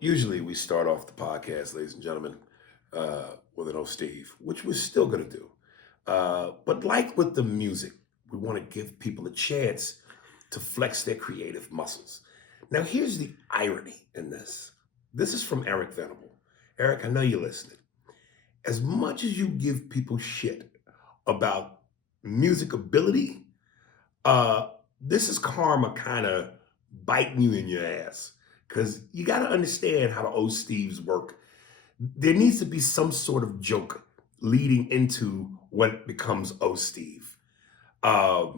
Usually we start off the podcast, ladies and gentlemen, with an old Steve, which we're still going to do. But like with the music, we want to give people a chance to flex their creative muscles. Now, here's the irony in this. This is from Eric Venable. Eric, I know you're listening. As much as you give people shit about music ability, uh, this is karma kind of biting you in your ass. Because you got to understand how the old Steves work. There needs to be some sort of joke leading into what becomes old Steve. A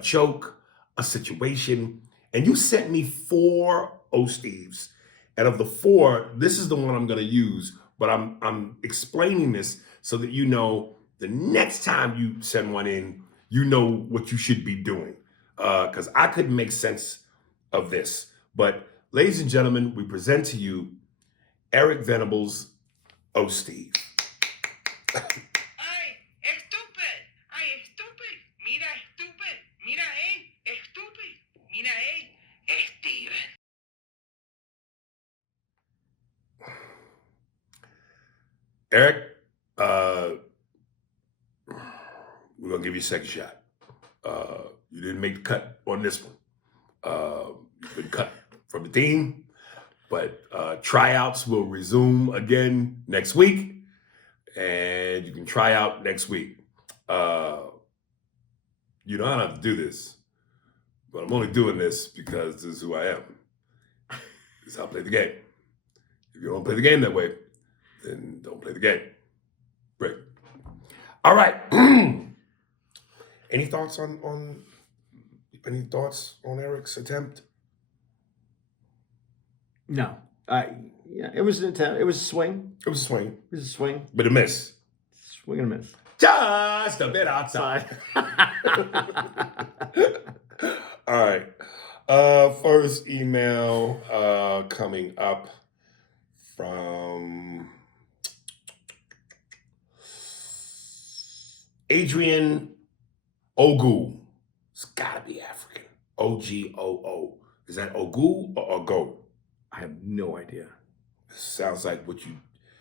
joke, a situation. And you sent me 4 old Steves. And of the 4, this is the one I'm going to use. But I'm explaining this so that you know the next time you send one in, you know what you should be doing. Because I couldn't make sense of this. But ladies and gentlemen, we present to you Eric Venable's O Steve. ¡Ay, estúpido! ¡Ay, estúpido! Mira, estúpido. Mira, estúpido. Mira, Steven. Eric, we're going to give you a second shot. You didn't make the cut on this one. You've been cut from the team, but tryouts will resume again next week, and you can try out next week. You don't have to do this, but I'm only doing this because this is who I am. This is how I play the game. If you don't play the game that way, then don't play the game. Break. All right. Any thoughts on Eric's attempt? No. Yeah, it was an attempt. It was a swing. It was a swing. It was a swing. But a miss. Swing and a miss. Just a bit outside. All right. First email coming up from Adrian Ogu. It's gotta be African. Ogoo. Is that Ogu or Ogo? I have no idea. Sounds like what you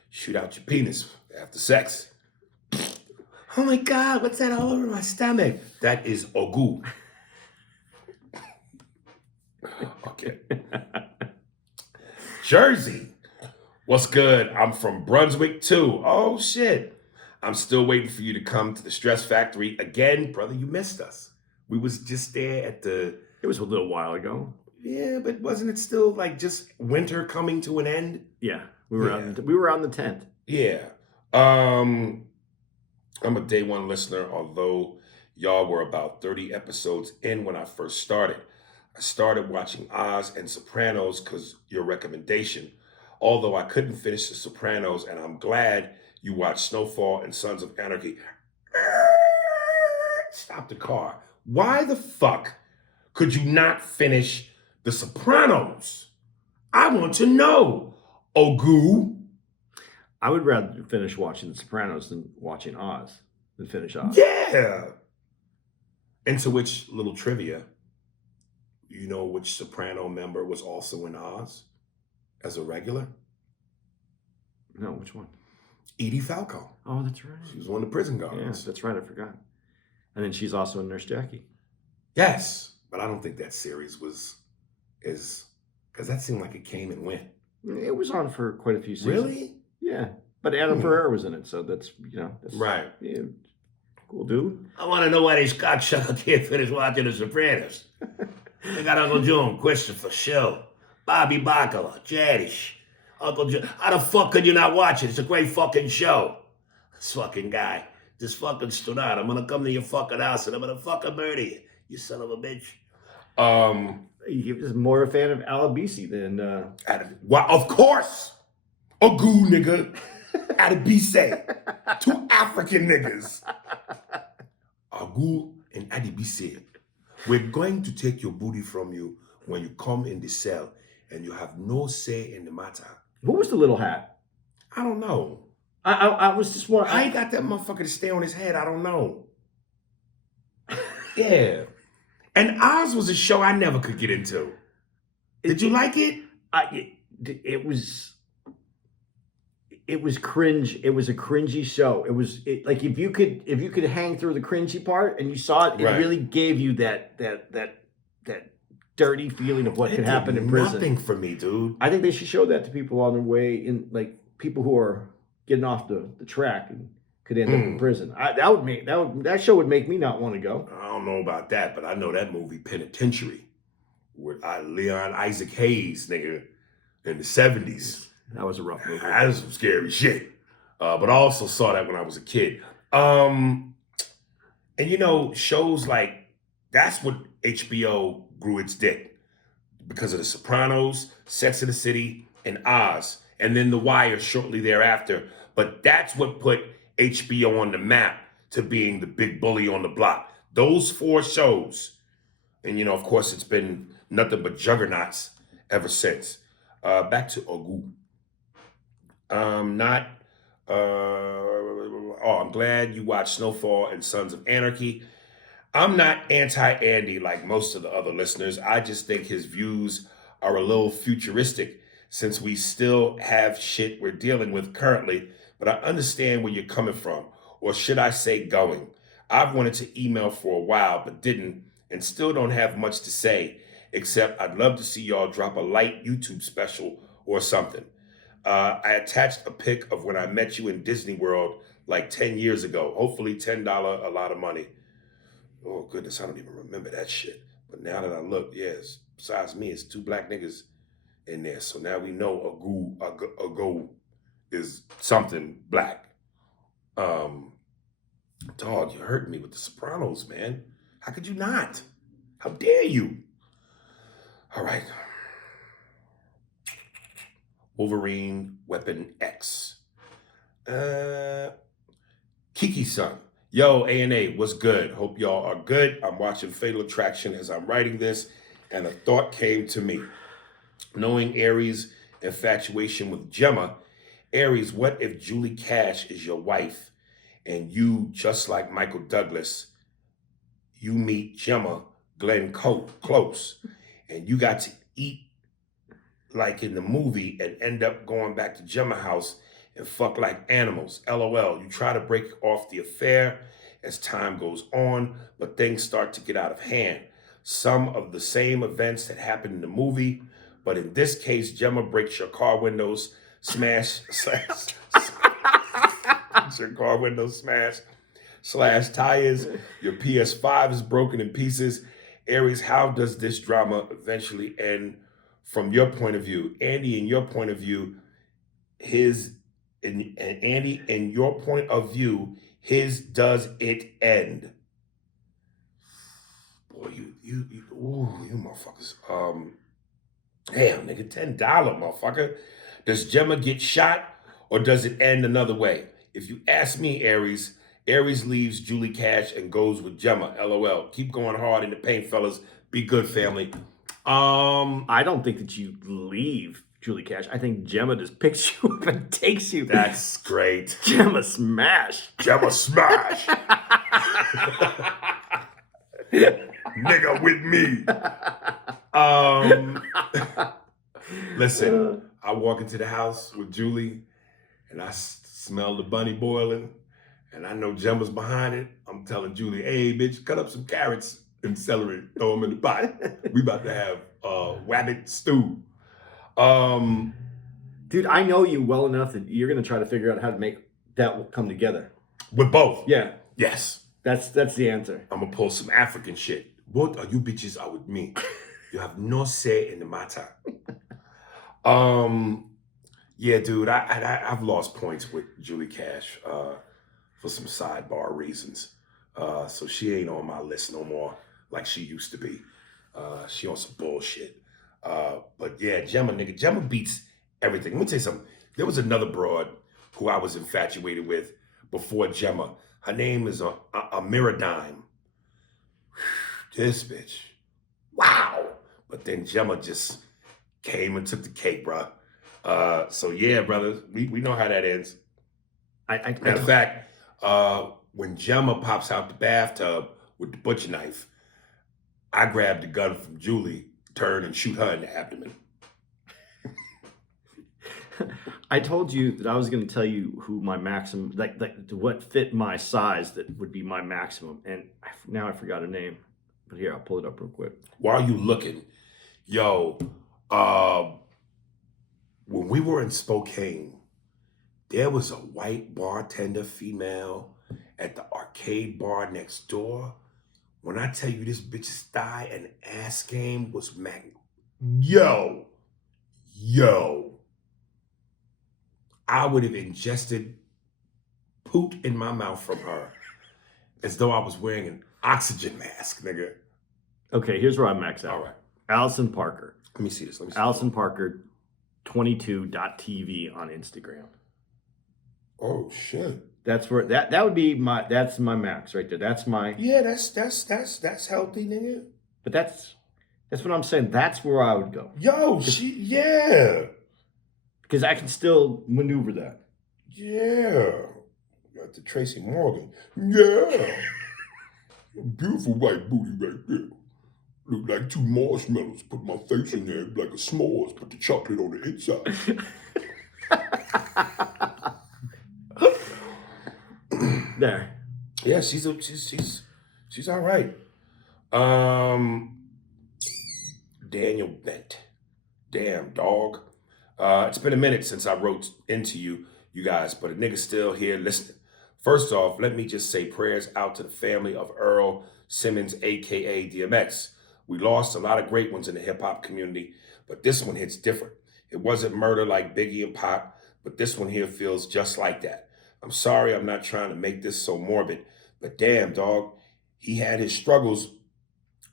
shoot out your penis after sex. Oh my God, what's that all over my stomach? That is Ogu. Okay. Jersey. What's good? I'm from Brunswick too. Oh shit. I'm still waiting for you to come to the Stress Factory again. Brother, you missed us. We was just there at the... It was a little while ago. Yeah, but wasn't it still like just winter coming to an end? Yeah, we were on the tent. Yeah. I'm a day one listener, although y'all were about 30 episodes in when I first started. I started watching Oz and Sopranos because your recommendation, although I couldn't finish The Sopranos, and I'm glad you watched Snowfall and Sons of Anarchy. Stop the car. Why the fuck could you not finish The Sopranos? I want to know, Ogu. I would rather finish watching The Sopranos than watching Oz, than finish Oz. Yeah. Into which little trivia, you know which Soprano member was also in Oz as a regular? No, which one? Edie Falco. Oh, that's right. She was one of the prison guards. Yeah, that's right. I forgot. And then she's also in Nurse Jackie. Yes, but I don't think that series is because that seemed like it came and went. It was on for quite a few seasons. Really? Yeah. But Adam Ferrera was in it, so that's, that's right. Yeah, cool dude. I want to know why these cocksucker can't finish watching The Sopranos. They got Uncle John, Christopher, Shell, Bobby Bacala, Jadish, Uncle John. How the fuck could you not watch it? It's a great fucking show. This fucking guy just fucking stood out. I'm gonna come to your fucking house and I'm gonna fucking murder you, you son of a bitch. You're just more a fan of Alabisi than... Well, of course. Ogu, nigga. Adibise. 2 African niggas. Ogu and Adibise. We're going to take your booty from you when you come in the cell and you have no say in the matter. What was the little hat? I don't know. I was just wondering. I ain't got that motherfucker to stay on his head. I don't know. Yeah. And Oz was a show I never could get into. Did you like it? it was cringe. It was a cringy show. Like if you could hang through the cringy part and you saw it, it Right. really gave you that dirty feeling of what It could did happen in prison. nothing for me, dude. I think they should show that to people on their way in, like people who are getting off the track and could end up in prison. That show would make me not want to go. I don't know about that, but I know that movie Penitentiary with Leon Isaac Hayes, nigga, in the 70s. That was a rough movie. That was some scary shit. But I also saw that when I was a kid. And you know, shows like, that's what HBO grew its dick. Because of The Sopranos, Sex and the City, and Oz. And then The Wire shortly thereafter. But that's what put HBO on the map to being the big bully on the block. Those 4 shows. And you know, of course, it's been nothing but juggernauts ever since. Back to Ogu. I'm glad you watched Snowfall and Sons of Anarchy. I'm not anti-Andy like most of the other listeners. I just think his views are a little futuristic since we still have shit we're dealing with currently, but I understand where you're coming from, or should I say going. I've wanted to email for a while, but didn't, and still don't have much to say, except I'd love to see y'all drop a light YouTube special or something. I attached a pic of when I met you in Disney World like 10 years ago. Hopefully $10, a lot of money. Oh, goodness, I don't even remember that shit. But now that I look, yes, besides me, it's 2 black niggas in there. So now we know Ago is something black. Dog, you hurt me with The Sopranos, man. How could you not? How dare you? All right. Wolverine Weapon X. Kiki-san. Yo, A&A, what's good? Hope y'all are good. I'm watching Fatal Attraction as I'm writing this, and a thought came to me. Knowing Aries' infatuation with Gemma, Aries, what if Julie Cash is your wife, and you, just like Michael Douglas, you meet Gemma Glenn Close, and you got to eat like in the movie and end up going back to Gemma house and fuck like animals. LOL. You try to break off the affair as time goes on, but things start to get out of hand. Some of the same events that happened in the movie, but in this case, Gemma breaks your car windows, your car windows slash tires. Your PS5 is broken in pieces. Aries, how does this drama eventually end from your point of view? Andy, in your point of view, Andy, in your point of view, does it end? Boy, you motherfuckers. Damn, nigga, $10, motherfucker. Does Gemma get shot or does it end another way? If you ask me, Aries leaves Julie Cash and goes with Gemma. LOL. Keep going hard in the paint, fellas. Be good, family. I don't think that you leave Julie Cash. I think Gemma just picks you up and takes you. That's great. Gemma smash. Gemma smash. Nigga with me. Listen, I walk into the house with Julie and I smell the bunny boiling and I know Gemma's behind it. I'm telling Julie, hey, bitch, cut up some carrots and celery, throw them in the pot. We about to have wabbit stew. Dude, I know you well enough that you're going to try to figure out how to make that come together. With both? Yeah. Yes. That's the answer. I'm going to pull some African shit. Both of you bitches are with me. You have no say in the matter. Yeah, dude, I've lost points with Julie Cash for some sidebar reasons. So she ain't on my list no more like she used to be. She on some bullshit. But yeah, Gemma beats everything. Let me tell you something. There was another broad who I was infatuated with before Gemma. Her name is Miradime. This bitch. Wow. But then Gemma just came and took the cake, bro. So yeah, brothers, we know how that ends. Matter of fact, when Gemma pops out the bathtub with the butcher knife, I grabbed the gun from Julie, turn and shoot her in the abdomen. I told you that I was going to tell you who my maximum, like what fit my size that would be my maximum, and now I forgot her name. But here, I'll pull it up real quick. While you looking, yo, when we were in Spokane, there was a white bartender female at the arcade bar next door. When I tell you this bitch's thigh and ass game was yo, I would have ingested poot in my mouth from her as though I was wearing an oxygen mask, nigga. Okay, here's where I max out. All right. Allison Parker. Let me see this. Allison Parker 22.tv on Instagram. Oh shit. That's where that would be that's my max right there. That's my Yeah, that's healthy, nigga. But that's what I'm saying. That's where I would go. Yo, yeah. Because I can still maneuver that. Yeah. Got the Tracy Morgan. Yeah. Beautiful white booty right there. Look like two marshmallows. Put my face in there like a s'mores. Put the chocolate on the inside. There. Yeah, she's all right. Daniel Bent. Damn, dog. It's been a minute since I wrote into you guys, but a nigga's still here listening. First off, let me just say prayers out to the family of Earl Simmons, aka DMX. We lost a lot of great ones in the hip hop community, but this one hits different. It wasn't murder like Biggie and Pac, but this one here feels just like that. I'm sorry, I'm not trying to make this so morbid, but damn, dog, he had his struggles,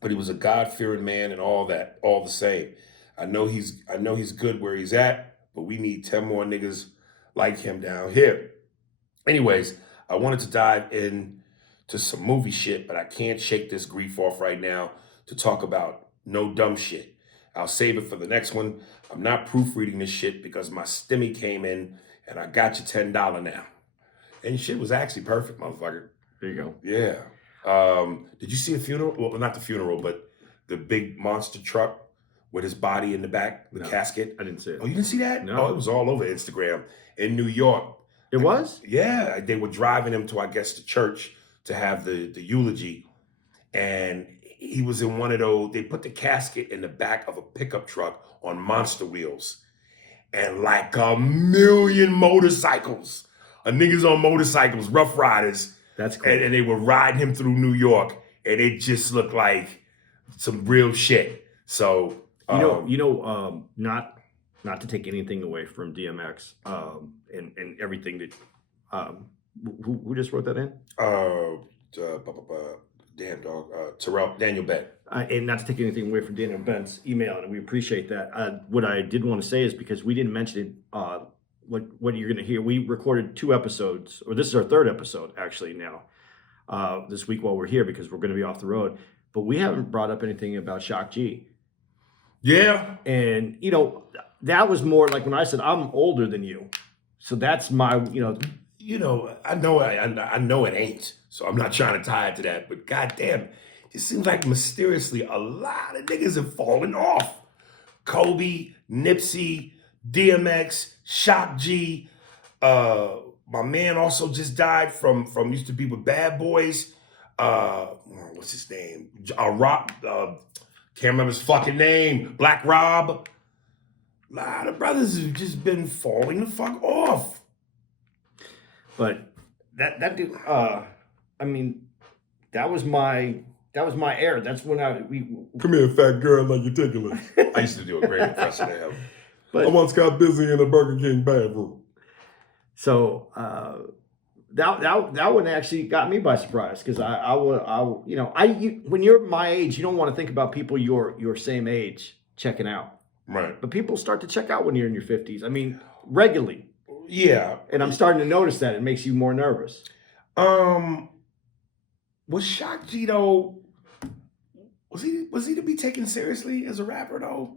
but he was a God-fearing man and all that, all the same. I know he's good where he's at, but we need 10 more niggas like him down here. Anyways, I wanted to dive into some movie shit, but I can't shake this grief off right now to talk about no dumb shit. I'll save it for the next one. I'm not proofreading this shit because my stimmy came in and I got you $10 now. And shit was actually perfect, motherfucker. There you go. Yeah. Did you see a funeral? Well, not the funeral, but the big monster truck with his body in the back, the casket. I didn't see it. Oh, you didn't see that? No. Oh, it was all over Instagram in New York. It was? Yeah, they were driving him to, I guess, the church to have the eulogy. And he was in one of those, they put the casket in the back of a pickup truck on monster wheels. And like a million motorcycles. Niggas on motorcycles, rough riders. That's cool. And they were riding him through New York. And it just looked like some real shit. So, not to take anything away from DMX and everything that who just wrote that in? Damn dog, Daniel Bent. And not to take anything away from Daniel Bent's email, and we appreciate that. What I did want to say is because we didn't mention it, what you're going to hear. We recorded 2 episodes, or this is our 3rd episode actually now this week while we're here because we're going to be off the road. But we haven't brought up anything about Shock G. Yeah. And, that was more like when I said, I'm older than you. So that's my, I know it ain't. So I'm not trying to tie it to that. But goddamn, it seems like mysteriously a lot of niggas have fallen off. Kobe, Nipsey, DMX, Shock G. My man also just died from used to be with Bad Boys. What's his name? Rob. Can't remember his fucking name. Black Rob. A lot of brothers have just been falling the fuck off. But that dude, that was my era. That's when Come here, fat girl, like you're tickling. I used to do a great impression of him. I once got busy in a Burger King bathroom. So that one actually got me by surprise because when you're my age, you don't want to think about people your same age checking out. Right. But people start to check out when you're in your 50s. I mean, regularly. Yeah. And I'm starting to notice that. It makes you more nervous. Was Shock G though? Was he to be taken seriously as a rapper though?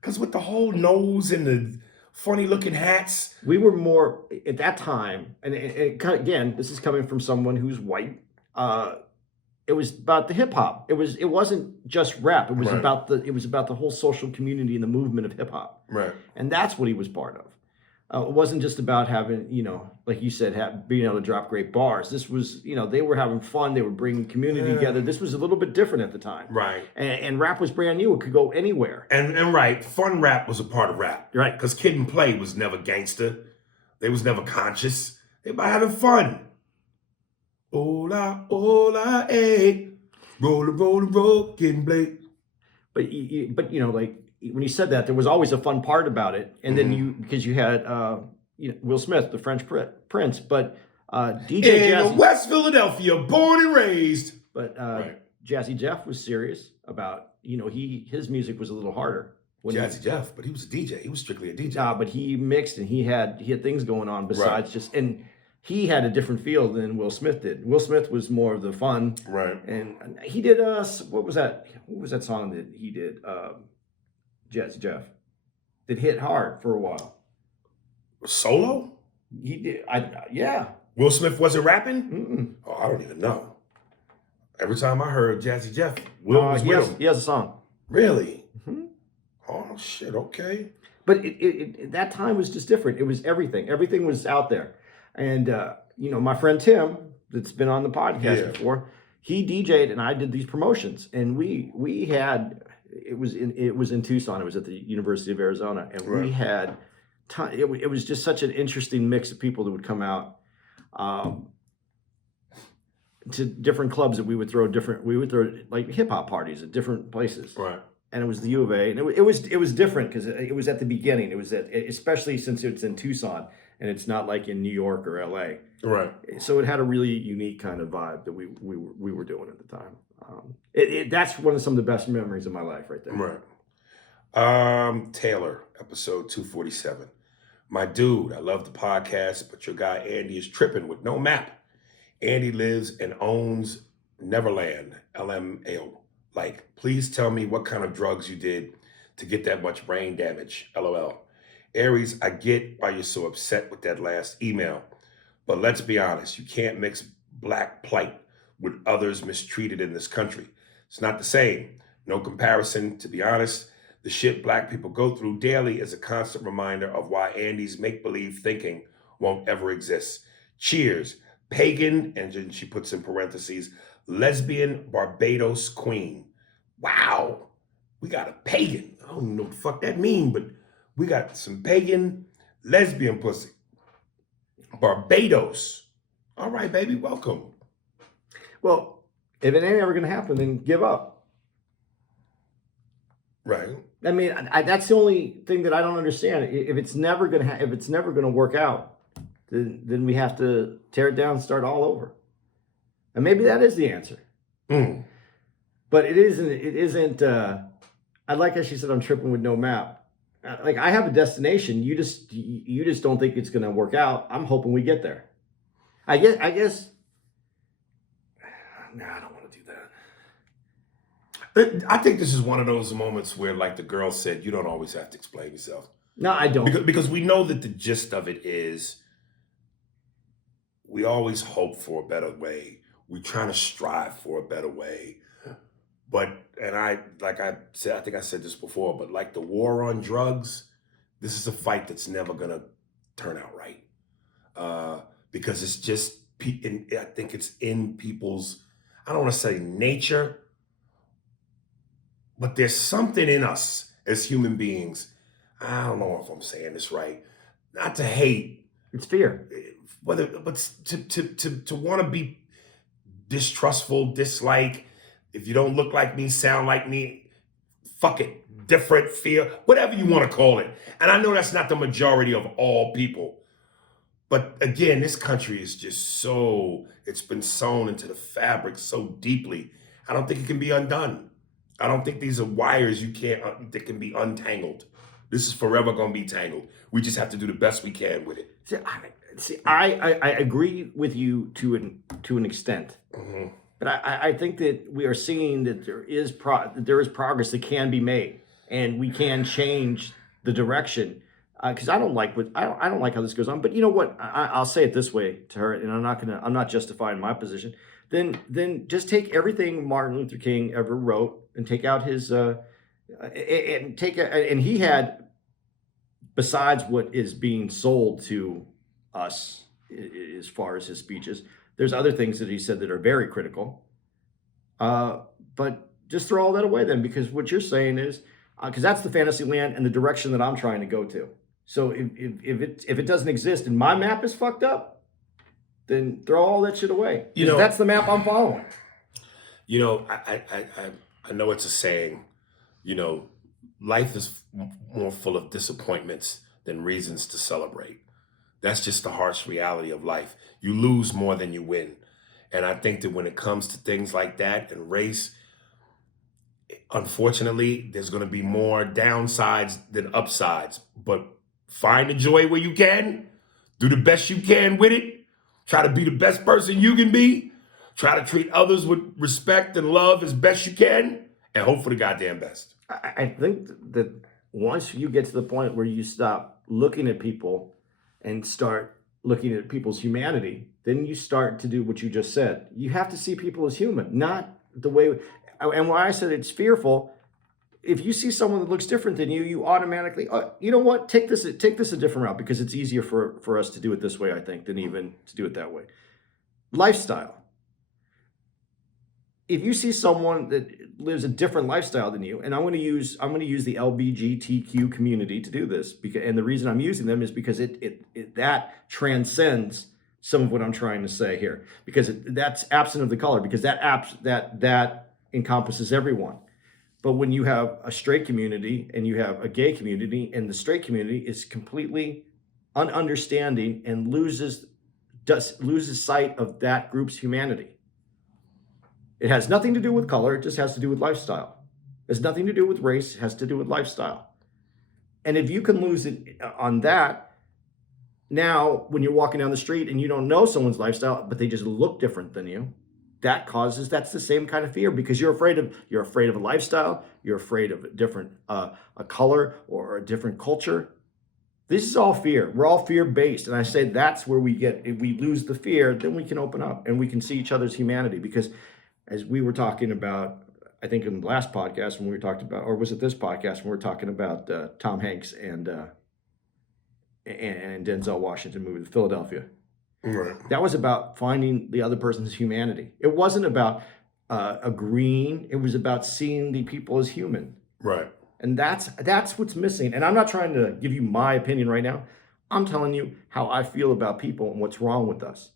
Because with the whole nose and the funny looking hats, we were more at that time. And again, this is coming from someone who's white. It was about the hip hop. It wasn't just rap. It was about the whole social community and the movement of hip hop. Right. And that's what he was part of. It wasn't just about having, like you said, being able to drop great bars. This was, they were having fun. They were bringing community together. This was a little bit different at the time. Right. And rap was brand new. It could go anywhere. And right, fun rap was a part of rap. Right. Because Kid and Play was never gangster. They was never conscious. They about having fun. Hola, hola, hey. Roll, Kid and Play. But like when you said that, there was always a fun part about it. And then because you had Will Smith, the French Prince, but DJ in Jazzy, West Philadelphia, born and raised. but Right. Jazzy Jeff was serious about, his music was a little harder. Jazzy Jeff, but he was a DJ. He was strictly a DJ. But he mixed and he had things going on besides and he had a different feel than Will Smith did. Will Smith was more of the fun. Right. And he did what was that? What was that song that he did? Jazzy Jeff. That hit hard for a while. Solo? He did. Yeah. Will Smith wasn't rapping? Mm-mm. Oh, I don't even know. Every time I heard Jazzy Jeff, Will was with him. He has a song. Really? Mm-hmm. Oh shit. Okay. But that time was just different. It was everything. Everything was out there. And my friend Tim, that's been on the podcast before, he DJ'd and I did these promotions. And we had it was in Tucson. It was at the University of Arizona, and we had it was just such an interesting mix of people that would come out to different clubs that we would throw like hip hop parties at different places. Right. And it was the U of A, and it was different because it was at the beginning. It was especially since it's in Tucson and it's not like in New York or LA. Right. So it had a really unique kind of vibe that we were doing at the time. That's some of the best memories of my life right there. Right. Taylor, episode 247. My dude, I love the podcast, but your guy Andy is tripping with no map. Andy lives and owns Neverland, LMAO. Like, please tell me what kind of drugs you did to get that much brain damage. LOL. Aries, I get why you're so upset with that last email, but let's be honest, you can't mix black plight with others mistreated in this country. It's not the same. No comparison, to be honest. The shit black people go through daily is a constant reminder of why Andy's make-believe thinking won't ever exist. Cheers. Pagan, and then she puts in parentheses, lesbian Barbados queen. Wow. We got a pagan. I don't even know what the fuck that means, but we got some pagan lesbian pussy. Barbados. All right, baby, welcome. Well, if it ain't ever going to happen, then give up. Right. I mean, that's the only thing that I don't understand. If it's never going to work out, then we have to tear it down and start all over. And maybe that is the answer. But it isn't. I like how she said, I'm tripping with no map. Like, I have a destination. You just don't think it's going to work out. I'm hoping we get there. I guess. No, I don't want to do that. I think this is one of those moments where, like the girl said, you don't always have to explain yourself. No, I don't. Because we know that the gist of it is we always hope for a better way. We're trying to strive for a better way. But, and I think I said this before, but like the war on drugs, this is a fight that's never going to turn out right. Because it's just, I think it's in people's, I don't want to say nature, but there's something in us as human beings. I don't know if I'm saying this right. Not to hate. It's fear. But to want to be distrustful, dislike, if you don't look like me, sound like me, fuck it, different, fear, whatever you want to call it. And I know that's not the majority of all people. But again, this country is just it's been sewn into the fabric so deeply. I don't think it can be undone. I don't think these are wires that can be untangled. This is forever going to be tangled. We just have to do the best we can with it. I agree with you to an extent. Mm-hmm. But I think that we are seeing that there is progress that can be made, and we can change the direction. Because I don't like how this goes on. But you know what? I'll say it this way to her, and I'm not justifying my position. Then just take everything Martin Luther King ever wrote and take out his and he had besides what is being sold to us as far as his speeches, there's other things that he said that are very critical. But just throw all that away then, because what you're saying is, because that's the fantasy land and the direction that I'm trying to go to. So if it doesn't exist and my map is fucked up, then throw all that shit away. You know, that's the map I'm following. You know, I know it's a saying, you know, life is more full of disappointments than reasons to celebrate. That's just the harsh reality of life. You lose more than you win. And I think that when it comes to things like that and race, unfortunately, there's going to be more downsides than upsides. But find the joy where you can, do the best you can with it, try to be the best person you can be, try to treat others with respect and love as best you can, and hope for the goddamn best. I think that once you get to the point where you stop looking at people and start looking at people's humanity, then you start to do what you just said. You have to see people as human, not the way. And why I said it's fearful, if you see someone that looks different than you, you automatically, you know what, take this a different route, because it's easier for us to do it this way, I think, than even to do it that way. Lifestyle. If you see someone that lives a different lifestyle than you, and I'm going to use the LGBTQ community to do this, and the reason I'm using them is because it that transcends some of what I'm trying to say here, because that's absent of the color, because that encompasses everyone. But when you have a straight community and you have a gay community, and the straight community is completely ununderstanding and loses sight of that group's humanity. It has nothing to do with color. It just has to do with lifestyle. It has nothing to do with race. It has to do with lifestyle. And if you can lose it on that, now when you're walking down the street and you don't know someone's lifestyle, but they just look different than you, that's the same kind of fear, because you're afraid of a lifestyle. You're afraid of a different a color or a different culture. This is all fear. We're all fear-based. And I say that's where if we lose the fear, then we can open up and we can see each other's humanity. Because as we were talking about, I think in the last podcast when we talked about, or was it this podcast when we were talking about Tom Hanks and Denzel Washington movie, Philadelphia. Right. That was about finding the other person's humanity. It wasn't about agreeing. It was about seeing the people as human. Right. And that's what's missing. And I'm not trying to give you my opinion right now. I'm telling you how I feel about people and what's wrong with us.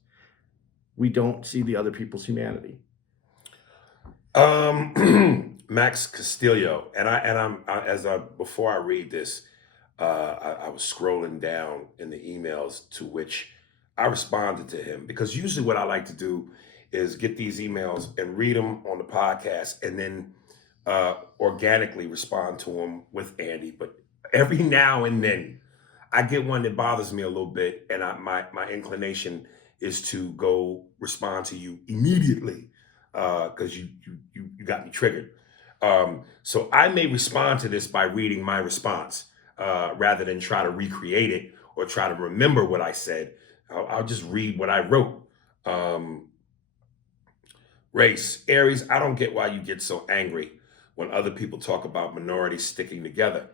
We don't see the other people's humanity. Max Castillo, before I read this, I was scrolling down in the emails to which I responded to him, because usually what I like to do is get these emails and read them on the podcast and then organically respond to them with Andy. But every now and then I get one that bothers me a little bit, and my inclination is to go respond to you immediately, because you got me triggered. So I may respond to this by reading my response rather than try to recreate it or try to remember what I said. I'll just read what I wrote. Race, Aries, I don't get why you get so angry when other people talk about minorities sticking together.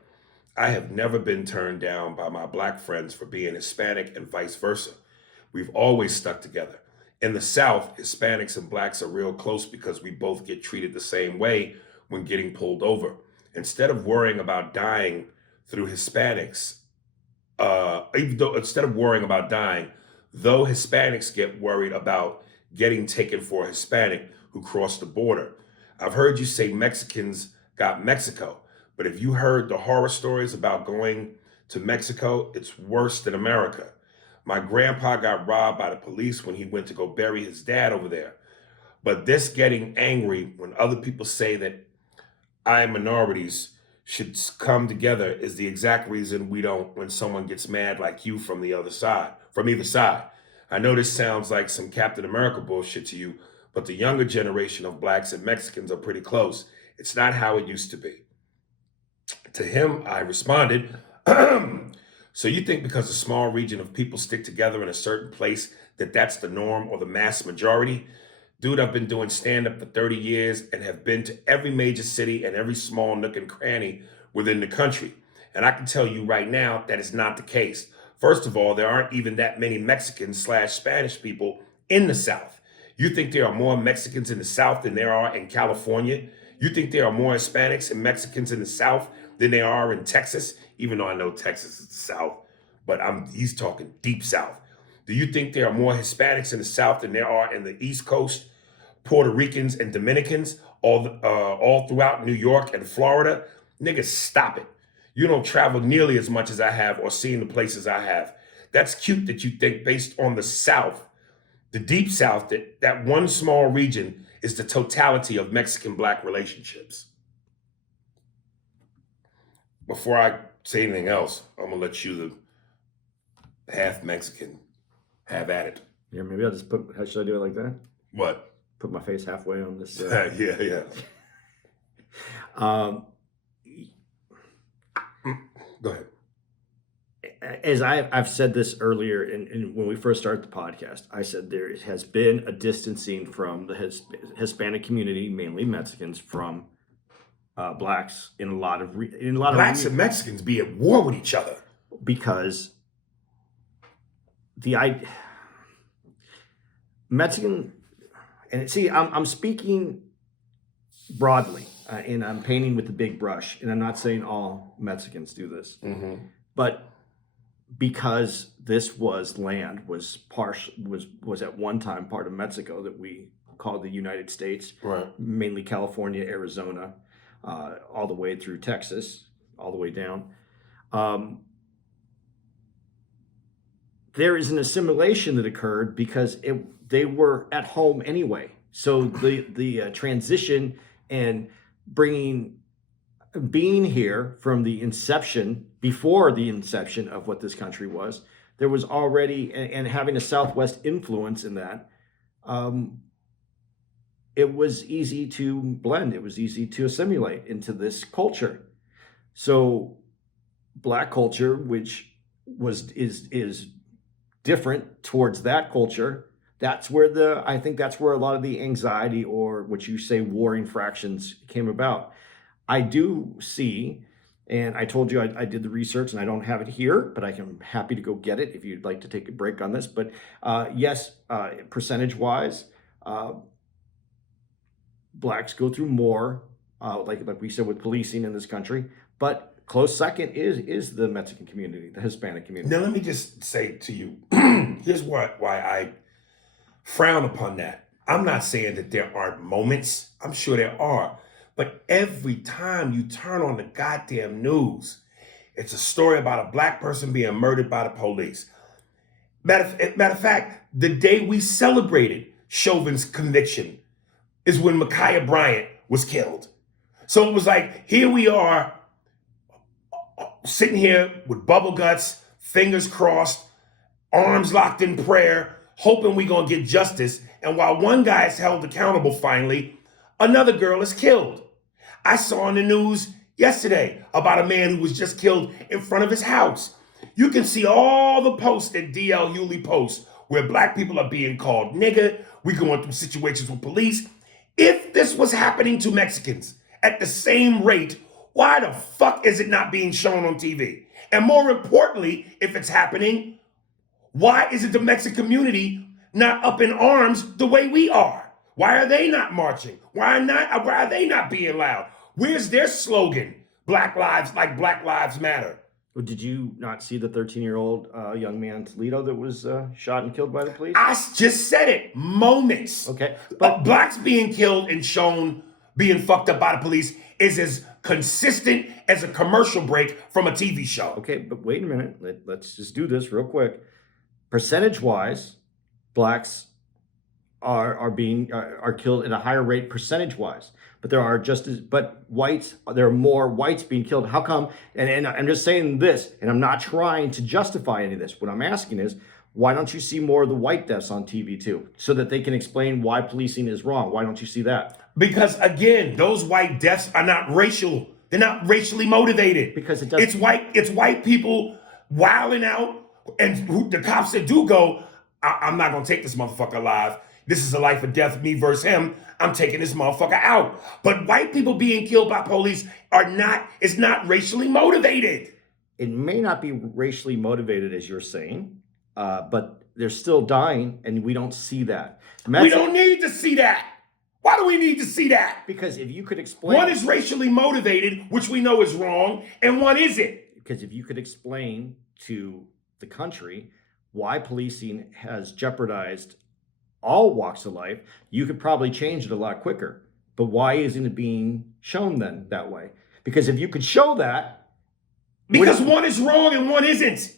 I have never been turned down by my black friends for being Hispanic and vice versa. We've always stuck together. In the South, Hispanics and blacks are real close because we both get treated the same way when getting pulled over. Instead of worrying about dying through Hispanics, though Hispanics get worried about getting taken for a Hispanic who crossed the border. I've heard you say Mexicans got Mexico, but if you heard the horror stories about going to Mexico, it's worse than America. My grandpa got robbed by the police when he went to go bury his dad over there. But this getting angry when other people say that minorities should come together is the exact reason we don't when someone gets mad like you from either side. I know this sounds like some Captain America bullshit to you, but the younger generation of blacks and Mexicans are pretty close. It's not how it used to be. To him, I responded, so you think because a small region of people stick together in a certain place that that's the norm or the mass majority? Dude, I've been doing stand-up for 30 years and have been to every major city and every small nook and cranny within the country. And I can tell you right now that is not the case. First of all, there aren't even that many Mexican/Spanish people in the South. You think there are more Mexicans in the South than there are in California? You think there are more Hispanics and Mexicans in the South than there are in Texas? Even though I know Texas is the South, but he's talking deep South. Do you think there are more Hispanics in the South than there are in the East Coast? Puerto Ricans and Dominicans all throughout New York and Florida? Niggas, stop it. You don't travel nearly as much as I have or seen the places I have. That's cute that you think based on the South, the deep South, that one small region is the totality of Mexican-Black relationships. Before I say anything else, I'm gonna let you, the half Mexican, have at it. Yeah, maybe I'll just should I do it like that? What? Put my face halfway on this. Yeah. Go ahead. As I've said this earlier, and when we first started the podcast, I said there has been a distancing from the Hispanic community, mainly Mexicans, from blacks in a lot of Blacks and Mexicans be at war with each other because Mexican, and see, I'm speaking broadly, and I'm painting with the big brush, and I'm not saying all Mexicans do this, but because this was land was at one time part of Mexico that we called the United States, right? Mainly California, Arizona, all the way through Texas, all the way down. There is an assimilation that occurred because they were at home anyway. So the transition and being here from the inception, before the inception of what this country was, there was already, and having a Southwest influence in that, it was easy to blend. It was easy to assimilate into this culture. So Black culture, which is different towards that culture, I think that's where a lot of the anxiety, or what you say warring fractions, came about. I do see, and I told you I did the research, and I don't have it here, but I'm happy to go get it if you'd like to take a break on this. But yes, percentage-wise, blacks go through more, like we said, with policing in this country. But close second is the Mexican community, the Hispanic community. Now let me just say to you, here's why I frown upon that. I'm not saying that there aren't moments. I'm sure there are. But every time you turn on the goddamn news, it's a story about a black person being murdered by the police. Matter of fact, the day we celebrated Chauvin's conviction is when Ma'Khia Bryant was killed. So it was like, here we are, sitting here with bubble guts, fingers crossed, arms locked in prayer, hoping we're gonna get justice. And while one guy is held accountable finally, another girl is killed. I saw on the news yesterday about a man who was just killed in front of his house. You can see all the posts that DL Hewley posts where black people are being called nigger. We're going through situations with police. If this was happening to Mexicans at the same rate, why the fuck is it not being shown on TV? And more importantly, if it's happening, why isn't the Mexican community not up in arms the way we are? Why are they not marching? Why are they not being loud? Where's their slogan? Black lives matter. Well, did you not see the 13-year-old young man, Toledo, that was shot and killed by the police? I just said it. Moments. Okay. But blacks being killed and shown being fucked up by the police is as consistent as a commercial break from a TV show. Okay, but wait a minute. Let's just do this real quick. Percentage-wise, blacks are killed at a higher rate percentage-wise. But there are more whites being killed. How come? And I'm just saying this, and I'm not trying to justify any of this. What I'm asking is, why don't you see more of the white deaths on TV too, so that they can explain why policing is wrong? Why don't you see that? Because again, those white deaths are not racial. They're not racially motivated. Because it doesn't. It's white people wilding out, and the cops that do go, I'm not gonna take this motherfucker alive. This is a life or death, me versus him. I'm taking this motherfucker out. But white people being killed by police it's not racially motivated. it may not be racially motivated as you're saying, but they're still dying, and we don't see that. We don't need to see that. Why do we need to see that? Because if you could explain, One is racially motivated, which we know is wrong, and one isn't. because if you could explain to the country why policing has jeopardized all walks of life, you could probably change it a lot quicker. But why isn't it being shown then that way? Because if you could show that, Because one is wrong and one isn't.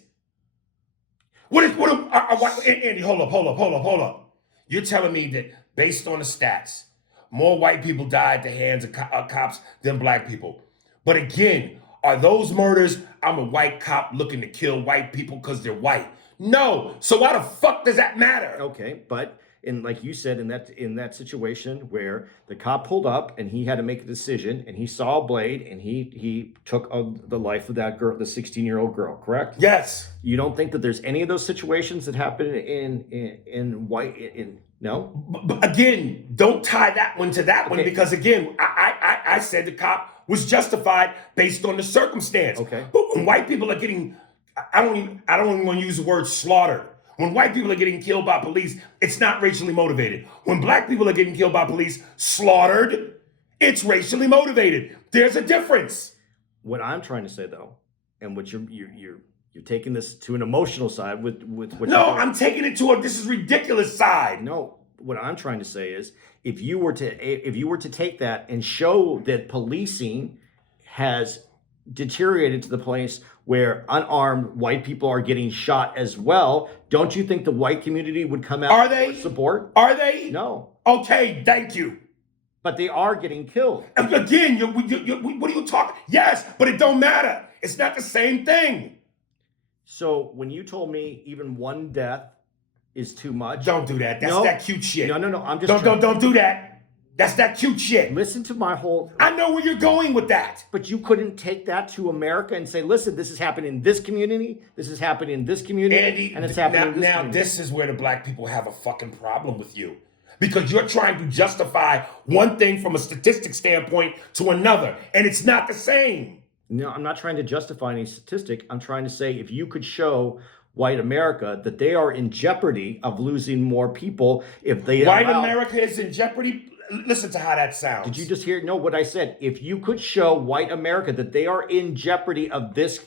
Andy, hold up. You're telling me that based on the stats, more white people die at the hands of cops than black people. But again, are those murders, I'm a white cop looking to kill white people because they're white? No. So why the fuck does that matter? okay, but like you said, in that situation where the cop pulled up and he had to make a decision and he saw a blade and he took the life of that girl, the 16-year-old girl, correct? Yes. You don't think that there's any of those situations that happen in no? But again, don't tie that one to that one, Okay. because again, I said the cop was justified based on the circumstance. Okay. But when white people are getting, I don't even want to use the word slaughtered. When white people are getting killed by police, it's not racially motivated. When black people are getting killed by police, slaughtered, it's racially motivated. There's a difference. What I'm trying to say though, and what you're taking this to an emotional side with what No, you're doing. I'm taking it to a this is ridiculous side. No, what I'm trying to say is if you were to take that and show that policing has deteriorated to the place where unarmed white people are getting shot as well, don't you think the white community would come out Are they? for support? Are they? No, Okay, thank you. but they are getting killed. Again, what are you talking? Yes, but it don't matter. It's not the same thing. So when you told me even one death is too much, Don't do that. That's No. that cute shit. no, I'm just Don't do that. That's that cute shit. listen to my whole. I know where you're going with that. But you couldn't take that to America and say, listen, this is happening in this community, this is happening in this community, Andy, and it's happening in this now community. this is where the black people have a fucking problem with you. Because you're trying to justify one thing from a statistic standpoint to another, and it's not the same. No, I'm not trying to justify any statistic. I'm trying to say if you could show white America that they are in jeopardy of losing more people if they White allow- America is in jeopardy. Listen to how that sounds. Did you just hear? No, what I said. If you could show white America that they are in jeopardy of this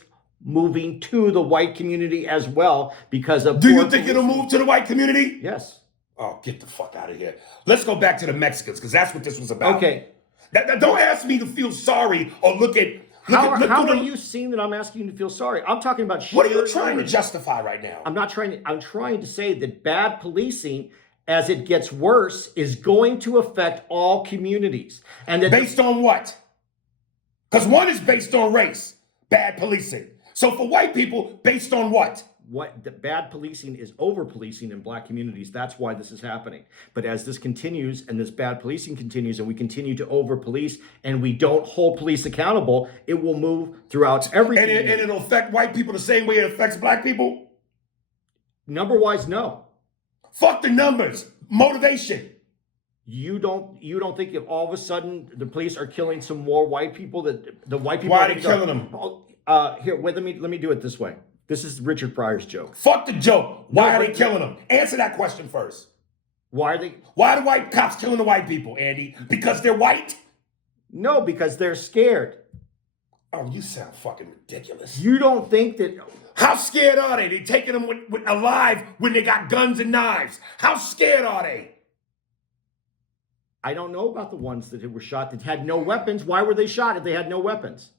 moving to the white community as well because of. Do you poor think it'll policing. move to the white community? Yes. Oh, get the fuck out of here. Let's go back to the Mexicans, because that's what this was about. Okay. Don't ask me to feel sorry or look at. How look are through the- you seeing that I'm asking you to feel sorry? I'm talking about. What are you sheer trying to numbers. justify right now? I'm trying to say that bad policing, as it gets worse, is going to affect all communities. And that Based on what? Because one is based on race, bad policing. So for white people, based on what? the bad policing is over policing in black communities. That's why this is happening. But as this continues and this bad policing continues and we continue to over police and we don't hold police accountable, it will move throughout every And community. it'll affect white people the same way it affects black people? Number wise, no. Fuck the numbers. Motivation. You don't think if all of a sudden the police are killing some more white people that the white people Why are are they killing them? Here, wait, let me do it this way. This is Richard Pryor's joke. Fuck the joke. Why No, are they but- killing them? Answer that question first. Why are they? Why are the white cops killing the white people, Andy? Because they're white? No, because they're scared. Oh, you sound fucking ridiculous. You don't think that? How scared are they? They taking them alive when they got guns and knives. How scared are they? I don't know about the ones that were shot that had no weapons. Why were they shot if they had no weapons?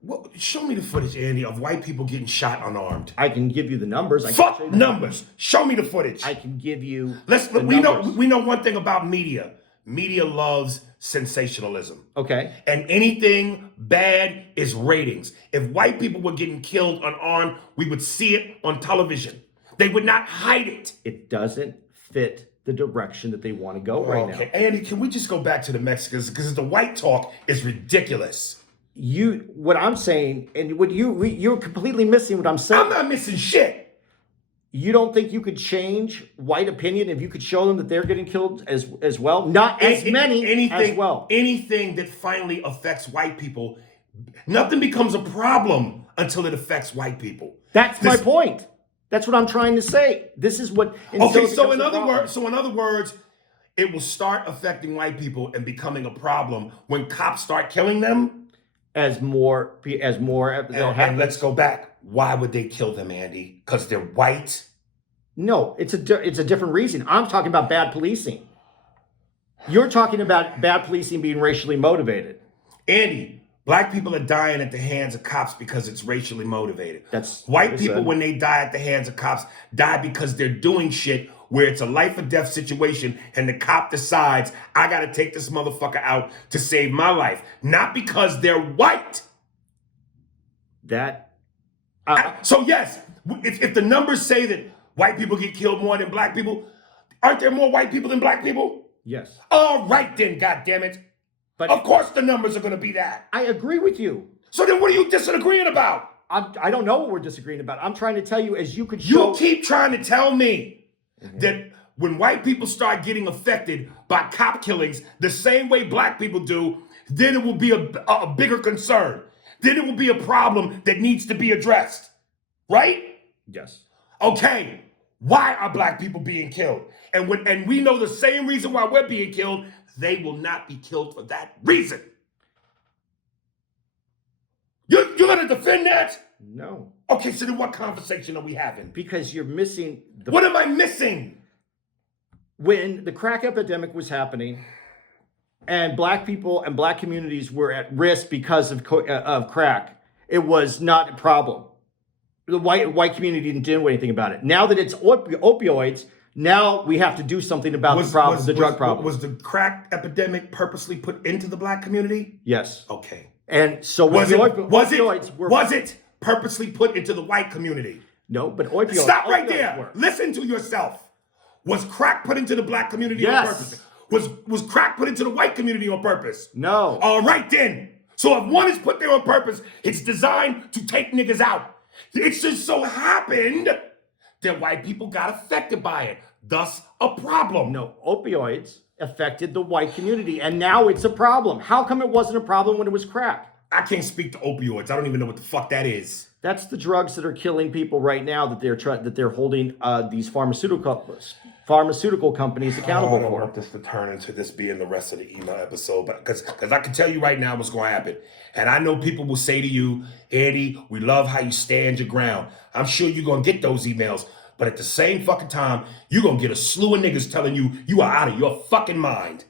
Well, show me the footage, Andy, of white people getting shot unarmed. I can give you the numbers. I can Fuck show you the numbers. Show me the footage. I can give you. We know one thing about media. Media loves sensationalism. Okay. And anything bad is ratings. If white people were getting killed unarmed, we would see it on television. They would not hide it. It doesn't fit the direction that they want to go right now. Andy, can we just go back to the Mexicans? Because the white talk is ridiculous. What I'm saying, and what you're completely missing what I'm saying. I'm not missing shit. You don't think you could change white opinion if you could show them that they're getting killed as well? Not as many as well. Anything that finally affects white people Nothing becomes a problem until it affects white people. That's my This- point. That's what I'm trying to say. This is what. Okay, it so becomes in a other problem. words, it will start affecting white people and becoming a problem when cops start killing them. as more And let's go back. Why would they kill them, Andy? Because they're white. No, it's a different reason. I'm talking about bad policing. You're talking about bad policing being racially motivated. Andy, black people are dying at the hands of cops because it's racially motivated. That's White what I people, said. when they die at the hands of cops, die because they're doing shit where it's a life or death situation and the cop decides, I gotta take this motherfucker out to save my life. Not because they're white. That So yes, if the numbers say that white people get killed more than black people, aren't there more white people than black people? yes, All right then, goddammit. but Of course the numbers are gonna be that. I agree with you. So then what are you disagreeing about? I don't know what we're disagreeing about. I'm trying to tell you, as you could You show. keep trying to tell me that when white people start getting affected by cop killings the same way black people do, then it will be a bigger concern. Then it will be a problem that needs to be addressed. Right? Yes. Okay. Why are black people being killed? And we know the same reason why we're being killed. They will not be killed for that reason. You're gonna defend that? No, Okay, so then what conversation are we having? because you're missing the What am I missing? when the crack epidemic was happening, and black people and black communities were at risk because of crack. It was not a problem. The white community didn't do anything about it. Now that it's opioids, now we have to do something about the problem, the drug problem. Was the crack epidemic purposely put into the black community? Yes. Okay. And so Was opioids were it purposely put into the white community? no, but opioids. Stop right opioids there. were. Listen to yourself. Was crack put into the black community on Yes. purpose? Was crack put into the white community on purpose? No. All right then. So if one is put there on purpose, it's designed to take niggas out. It just so happened that white people got affected by it. Thus, a problem. No, opioids affected the white community, and now it's a problem. How come it wasn't a problem when it was crack? I can't speak to opioids. I don't even know what the fuck that is. That's the drugs that are killing people right now that they're holding these pharmaceutical companies accountable I don't for. want this to turn into this being the rest of the email episode, but because I can tell you right now what's going to happen. And I know people will say to you, Eddie, we love how you stand your ground. I'm sure you're going to get those emails, but at the same fucking time, you're going to get a slew of niggas telling you you are out of your fucking mind.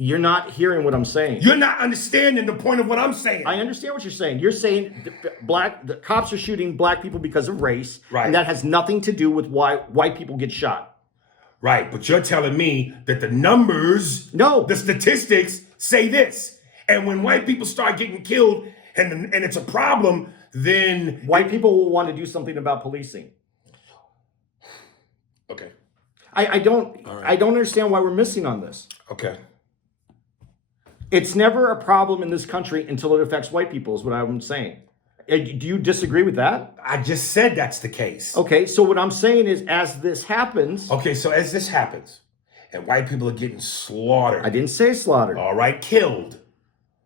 You're not hearing what I'm saying. You're not understanding the point of what I'm saying. I understand what you're saying. You're saying the cops are shooting black people because of race, Right. and that has nothing to do with why white people get shot. Right, but you're telling me that the numbers, No. the statistics say this. And when white people start getting killed and it's a problem, then White people will want to do something about policing. Okay. I don't All right. I don't understand why we're missing on this. Okay. It's never a problem in this country until it affects white people, is what I'm saying. Do you disagree with that? I just said that's the case. Okay, so what I'm saying is, as this happens, Okay, so as this happens, and white people are getting slaughtered, I didn't say slaughtered. all right, killed.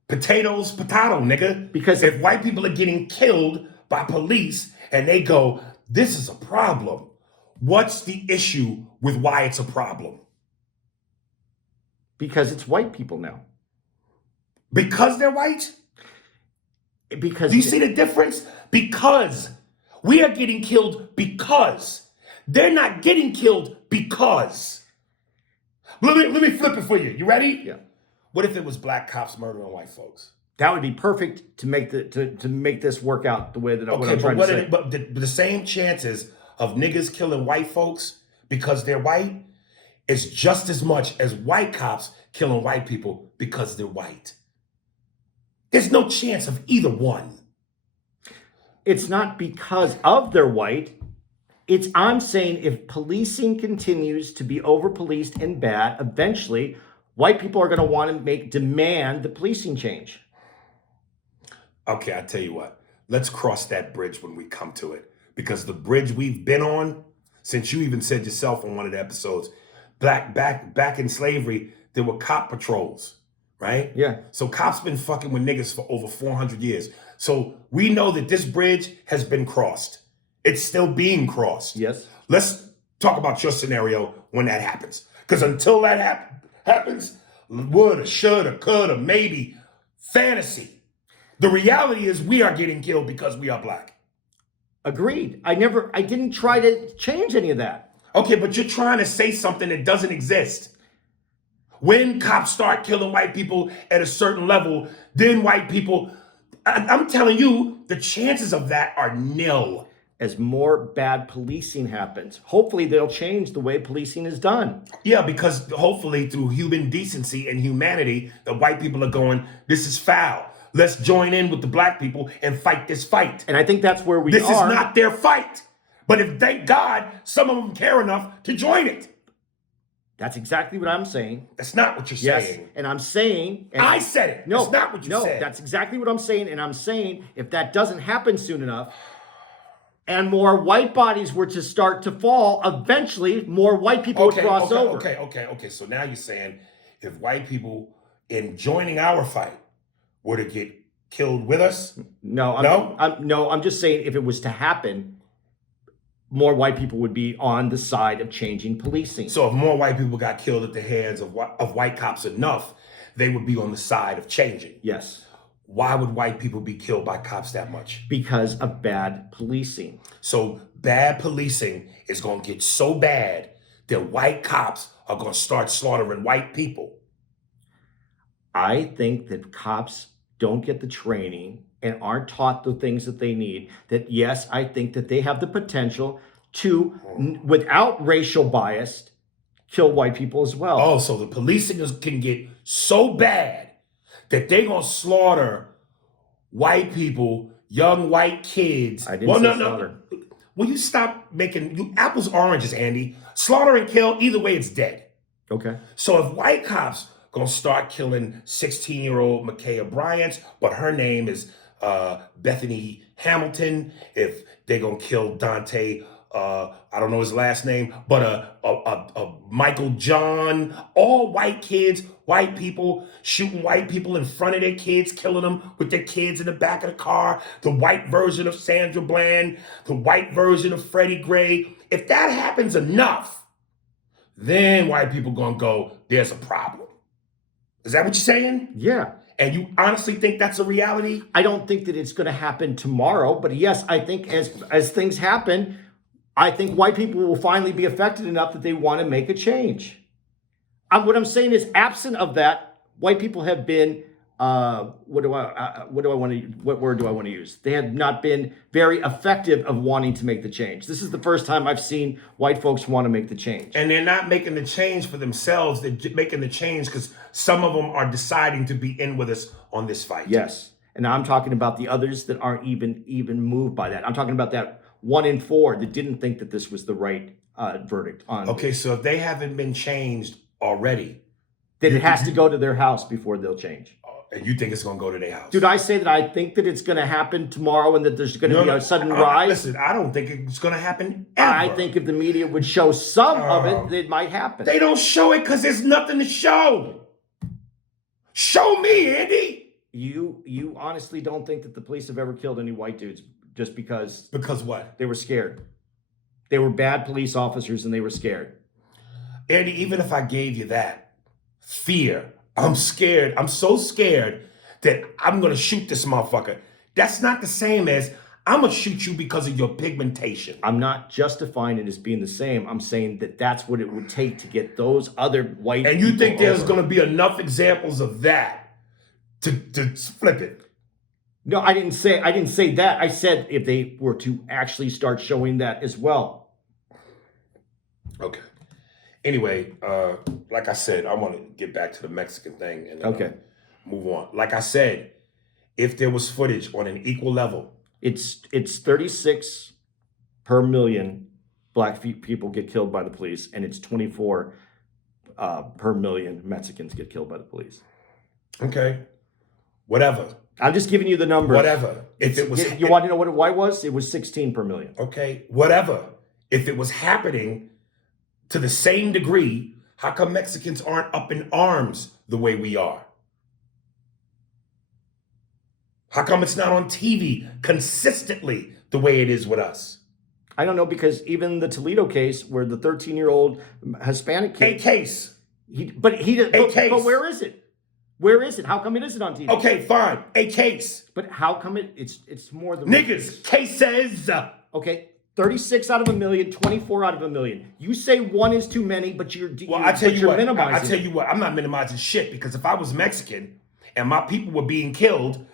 Potatoes, potato, nigga. Because if white people are getting killed by police and they go, this is a problem, what's the issue with why it's a problem? Because it's white people now. Because they're white? Because Do you see the difference? Because we are getting killed because they're not getting killed because. Let me flip it for you. You ready? Yeah. What if it was black cops murdering white folks? That would be perfect to make to make this work out the way that what Okay, I'm trying to say. but the same chances of niggas killing white folks because they're white is just as much as white cops killing white people because they're white. There's no chance of either one. It's not because of their white. I'm saying if policing continues to be over-policed and bad, eventually white people are going to want to demand the policing change. Okay, I tell you what. Let's cross that bridge when we come to it. Because the bridge we've been on, since you even said yourself on one of the episodes, back in slavery, there were cop patrols. right? Yeah. So cops been fucking with niggas for over 400 years. So we know that this bridge has been crossed. It's still being crossed. Yes. Let's talk about your scenario when that happens. Because until that happens, woulda, shoulda, coulda, maybe, fantasy. The reality is we are getting killed because we are black. Agreed. I didn't try to change any of that. Okay, but you're trying to say something that doesn't exist. When cops start killing white people at a certain level, then white people, I'm telling you, the chances of that are nil. As more bad policing happens, hopefully they'll change the way policing is done. Yeah, because hopefully through human decency and humanity, the white people are going, this is foul. Let's join in with the black people and fight this fight. And I think that's where we This are. is not their fight. But if, thank God, some of them care enough to join it. That's exactly what I'm saying. That's not what you're Yes. saying. And I'm saying. And I said it. No, That's not what you no, said. that's exactly what I'm saying. And I'm saying if that doesn't happen soon enough, and more white bodies were to start to fall, eventually more white people would cross over. Okay. So now you're saying if white people in joining our fight were to get killed with us, No, I'm just saying if it was to happen, more white people would be on the side of changing policing. so if more white people got killed at the hands of white cops enough, they would be on the side of changing. Yes, Why would white people be killed by cops that much? because of bad policing. So bad policing is going to get so bad that white cops are going to start slaughtering white people. I think that cops don't get the training and aren't taught the things that they need. That yes, I think that they have the potential to, without racial bias, kill white people as well. Oh, so the policing can get so bad that they're going to slaughter white people, young white kids. I didn't say slaughter. Will you stop making apples oranges, Andy? Slaughter and kill, either way, it's dead. Okay. So if white cops gonna start killing 16-year-old Ma'Khia Bryant, but her name is Bethany Hamilton, if they're gonna kill Dante, I don't know his last name, but a Michael John, all white kids, white people shooting white people in front of their kids, killing them with their kids in the back of the car, the white version of Sandra Bland, the white version of Freddie Gray. If that happens enough, then white people gonna go, there's a problem. Is that what you're saying? Yeah. And you honestly think that's a reality? I don't think that it's going to happen tomorrow, but yes, I think as things happen, I think white people will finally be affected enough that they want to make a change. What I'm saying is, absent of that, white people have been what word do I want to use? They have not been very effective of wanting to make the change. This is the first time I've seen white folks want to make the change. And they're not making the change for themselves. They're making the change because some of them are deciding to be in with us on this fight. Yes. And I'm talking about the others that aren't even moved by that. I'm talking about that 1 in 4 that didn't think that this was the right verdict on. Okay, so if they haven't been changed already, then it has to go to their house before they'll change. and you think it's going to go to their house. Dude, I say that I think that it's going to happen tomorrow and that there's going to be a sudden rise. Listen, I don't think it's going to happen ever. I think if the media would show some of it, it might happen. They don't show it because there's nothing to show. Show me, Andy. You honestly don't think that the police have ever killed any white dudes just because Because what? they were scared? They were bad police officers and they were scared. Andy, even if I gave you that, fear, I'm scared. I'm so scared that I'm going to shoot this motherfucker. That's not the same as I'm going to shoot you because of your pigmentation. I'm not justifying it as being the same. I'm saying that that's what it would take to get those other white And you people think there's over. going to be enough examples of that to flip it? No, I didn't say that. I said if they were to actually start showing that as well. Okay. Anyway, like I said, I want to get back to the Mexican thing and Okay. move on. Like I said, if there was footage on an equal level, It's 36 per million black people get killed by the police, and it's 24 per million Mexicans get killed by the police. okay, whatever, I'm just giving you the numbers. whatever. If it was, You want to know what it was? It was 16 per million. okay, whatever. If it was happening to the same degree, how come Mexicans aren't up in arms the way we are? How come it's not on TV consistently the way it is with us? I don't know, because even the Toledo case where the 13-year-old Hispanic A kid, case. but case. where is it? Where is it? How come it isn't on TV? Okay, fine. A case. But how come it's more than Niggas, cases. Okay, 36 out of a million, 24 out of a million. You say one is too many, but you're Well, I tell you what. minimizing. I tell you what. I'm not minimizing shit, because if I was Mexican and my people were being killed,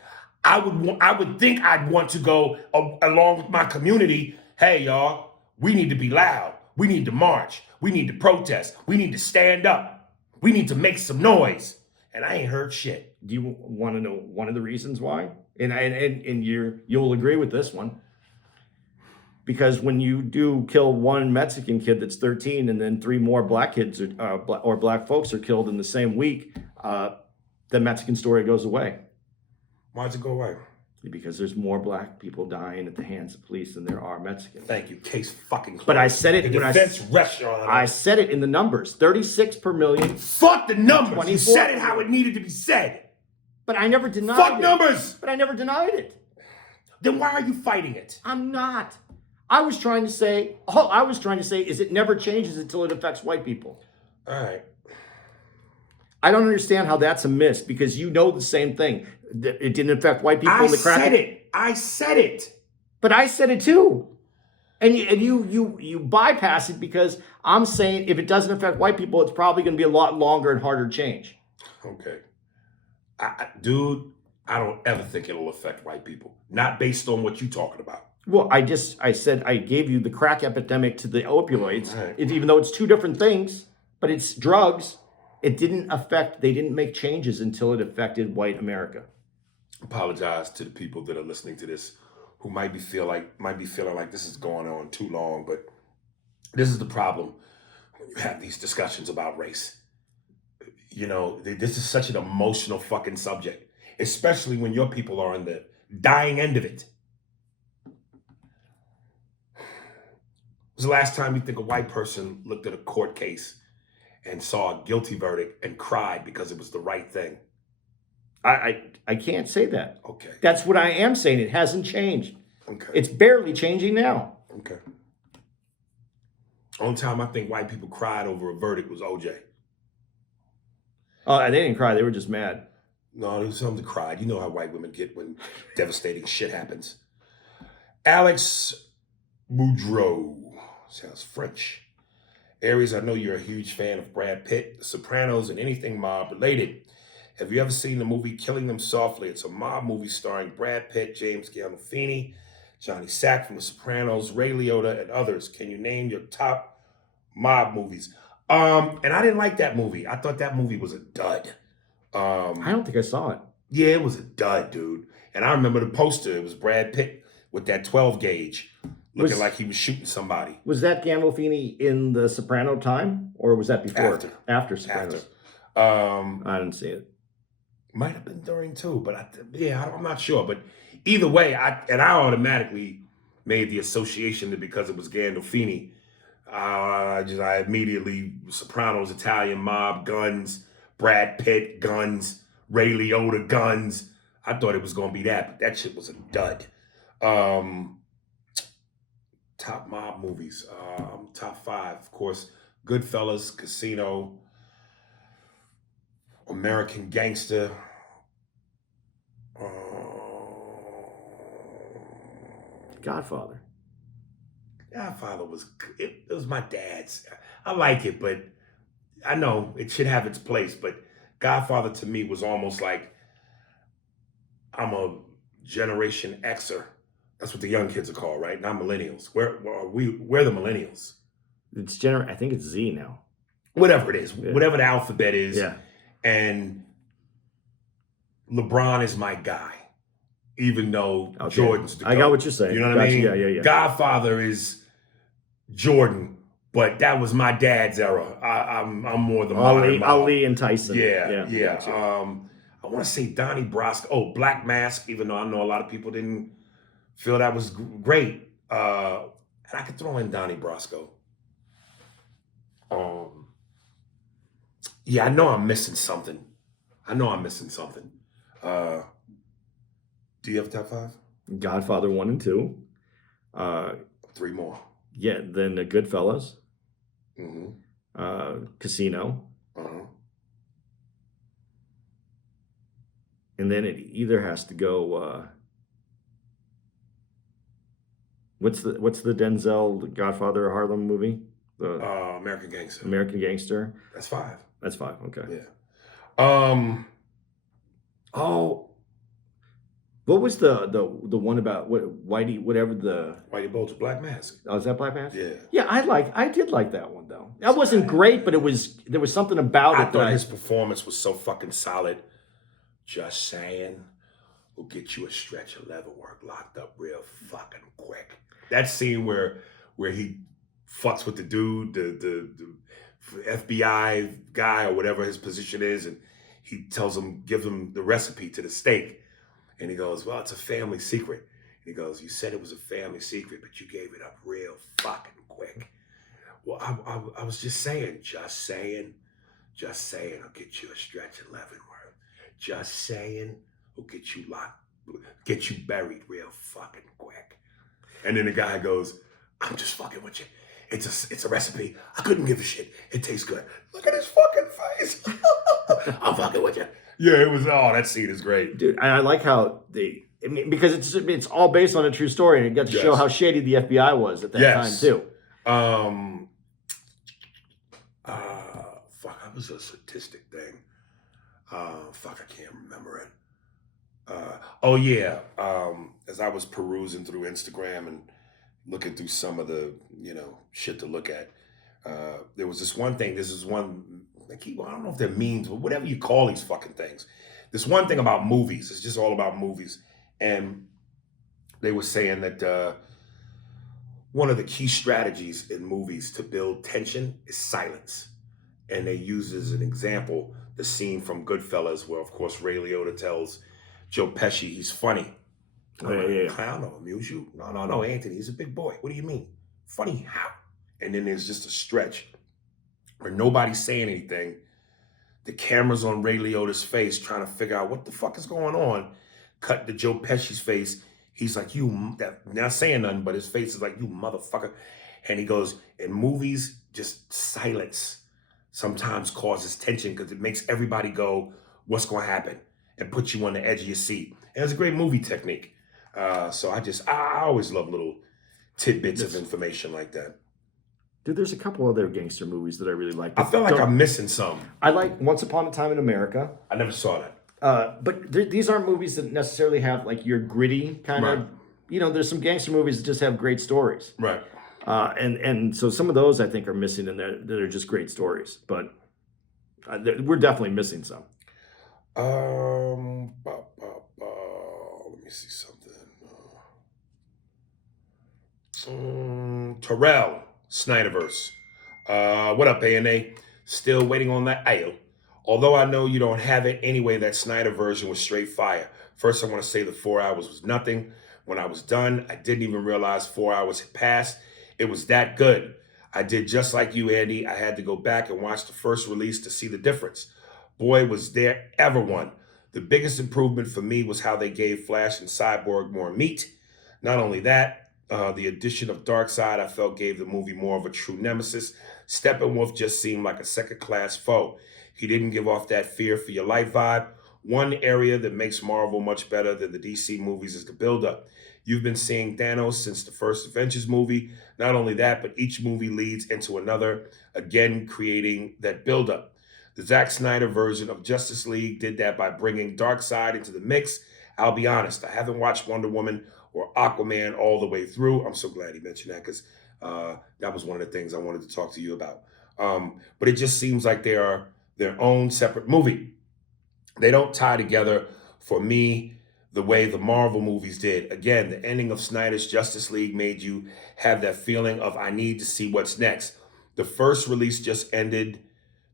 I would think I'd want to go along with my community. Hey, y'all, we need to be loud. We need to march. We need to protest. We need to stand up. We need to make some noise. And I ain't heard shit. Do you want to know one of the reasons why? And you'll agree with this one. Because when you do kill one Mexican kid that's 13, and then 3 more black kids or black folks are killed in the same week, the Mexican story goes away. Why does it go away? Because there's more black people dying at the hands of police than there are Mexicans. Thank you. Case fucking closed. But I said it The when defense restaurant. I said it in the numbers: 36 per million. Fuck the numbers. 24. You said it how it needed to be said. But I never denied it. Fuck numbers. But I never denied it. Then why are you fighting it? I'm not. All I was trying to say is it never changes until it affects white people. All right. I don't understand how that's a miss, because you know the same thing. It didn't affect white people in the crack. I said it. But I said it too. And you bypass it, because I'm saying if it doesn't affect white people, it's probably going to be a lot longer and harder to change. Okay. Dude, I don't ever think it'll affect white people. Not based on what you're talking about. Well, I said I gave you the crack epidemic to the opioids, Right. even though it's 2 different things, but it's drugs. They didn't make changes until it affected white America. Apologize to the people that are listening to this who might be feeling like this is going on too long, but this is the problem when you have these discussions about race. You know, this is such an emotional fucking subject, especially when your people are on the dying end of it. When was the last time you think a white person looked at a court case and saw a guilty verdict and cried because it was the right thing? I can't say that. Okay. That's what I am saying. It hasn't changed. Okay. It's barely changing now. Okay. Only time I think white people cried over a verdict was OJ. They didn't cry. They were just mad. No, there was something to cry. You know how white women get when devastating shit happens. Alex Boudreau. Sounds French. Aries, I know you're a huge fan of Brad Pitt, The Sopranos, and anything mob related. Have you ever seen the movie Killing Them Softly? It's a mob movie starring Brad Pitt, James Gandolfini, Johnny Sack from The Sopranos, Ray Liotta, and others. Can you name your top mob movies? And I didn't like that movie. I thought that movie was a dud. I don't think I saw it. Yeah, it was a dud, dude. And I remember the poster. It was Brad Pitt with that 12 gauge, looking like he was shooting somebody. Was that Gandolfini in the Soprano time, or was that before? After Sopranos. I didn't see it. Might have been during too, but I'm not sure. But either way, I automatically made the association that because it was Gandolfini, I immediately Sopranos, Italian mob, guns, Brad Pitt, guns, Ray Liotta, guns. I thought it was gonna be that, but that shit was a dud. Top mob movies, top 5, of course. Goodfellas, Casino, American Gangster. Godfather. Godfather it was my dad's. I like it, but I know it should have its place. But Godfather to me was almost like I'm a Generation Xer. That's what the young kids are called, right? Not millennials. We're the millennials. I think it's Z now. Whatever it is, Yeah. whatever the alphabet is. Yeah. And LeBron is my guy, even though Okay. Jordan's the GOAT. I got what you're saying. You know what I mean? Yeah. Godfather is Jordan, but that was my dad's era. I'm more the modern mob. Ali and Tyson. Yeah. Gotcha. I want to say Donnie Brasco. Oh, Black Mask, even though I know a lot of people didn't feel that was great. And I could throw in Donnie Brasco. Yeah, I know I'm missing something. Do Do you have a top 5? Godfather 1 and 2. 3 more. Yeah, then the Goodfellas. Mm-hmm. Casino. Uh-huh. And then it either has to go. What's the Denzel Godfather of Harlem movie? The American Gangster. American Gangster. That's 5. That's 5. Okay. Yeah. Oh, what was the one about Whitey, whatever the? Whitey Bulger, Black Mask. Oh, is that Black Mask? Yeah. Yeah, I did like that one though. That wasn't great, but there was something about I it thought that his performance was so fucking solid. Just saying, we'll get you a stretch of leather work locked up real fucking quick. That scene where he fucks with the dude, the FBI guy or whatever his position is, and he gives him the recipe to the steak. And he goes, well, it's a family secret. And he goes, you said it was a family secret, but you gave it up real fucking quick. Well, I was just saying, I'll get you a stretch of Leavenworth. Just saying, we'll get you buried real fucking quick. And then the guy goes, I'm just fucking with you. It's a recipe. I couldn't give a shit. It tastes good. Look at his fucking face. I'm fucking with you. Yeah, that scene is great. dude. And I like how because it's all based on a true story, and it got to show how shady the FBI was at that time too. That was a statistic thing. I can't remember it. As I was perusing through Instagram and looking through some of the, shit to look at, there was this one thing. This is one, I don't know if they're memes, but whatever you call these fucking things. This one thing about movies, it's just all about movies. And they were saying that one of the key strategies in movies to build tension is silence. And they use as an example the scene from Goodfellas where, of course, Ray Liotta tells Joe Pesci he's funny. Oh, yeah. I don't know, amuse you? No, Anthony, he's a big boy. What do you mean? Funny how? And then there's just a stretch where nobody's saying anything. The camera's on Ray Liotta's face trying to figure out what the fuck is going on. Cut to Joe Pesci's face. He's like, not saying nothing, but his face is like, you motherfucker. And he goes, in movies, just silence sometimes causes tension because it makes everybody go, what's going to happen? And put you on the edge of your seat. And it's a great movie technique. So I always love little tidbits of information like that. Dude, there's a couple other gangster movies that I really like. I feel like I'm missing some. I like Once Upon a Time in America. I never saw that. But these aren't movies that necessarily have like your gritty kind of, there's some gangster movies that just have great stories. Right. And so some of those I think are missing in there that are just great stories. But we're definitely missing some. Let me see something. Terrell, Snyderverse. What up, A&A? Still waiting on that ale. Although I know you don't have it anyway, that Snyder version was straight fire. First, I want to say the 4 hours was nothing. When I was done, I didn't even realize 4 hours had passed. It was that good. I did just like you, Andy. I had to go back and watch the first release to see the difference. Boy, was there ever one. The biggest improvement for me was how they gave Flash and Cyborg more meat. Not only that, the addition of Darkseid I felt gave the movie more of a true nemesis. Steppenwolf just seemed like a second-class foe. He didn't give off that fear for your life vibe. One area that makes Marvel much better than the DC movies is the build-up. You've been seeing Thanos since the first Avengers movie. Not only that, but each movie leads into another, again creating that build-up. The Zack Snyder version of Justice League did that by bringing Darkseid into the mix. I'll be honest, I haven't watched Wonder Woman or Aquaman all the way through. I'm so glad he mentioned that because that was one of the things I wanted to talk to you about. But it just seems like they are their own separate movie. They don't tie together for me the way the Marvel movies did. Again, the ending of Snyder's Justice League made you have that feeling of I need to see what's next. The first release just ended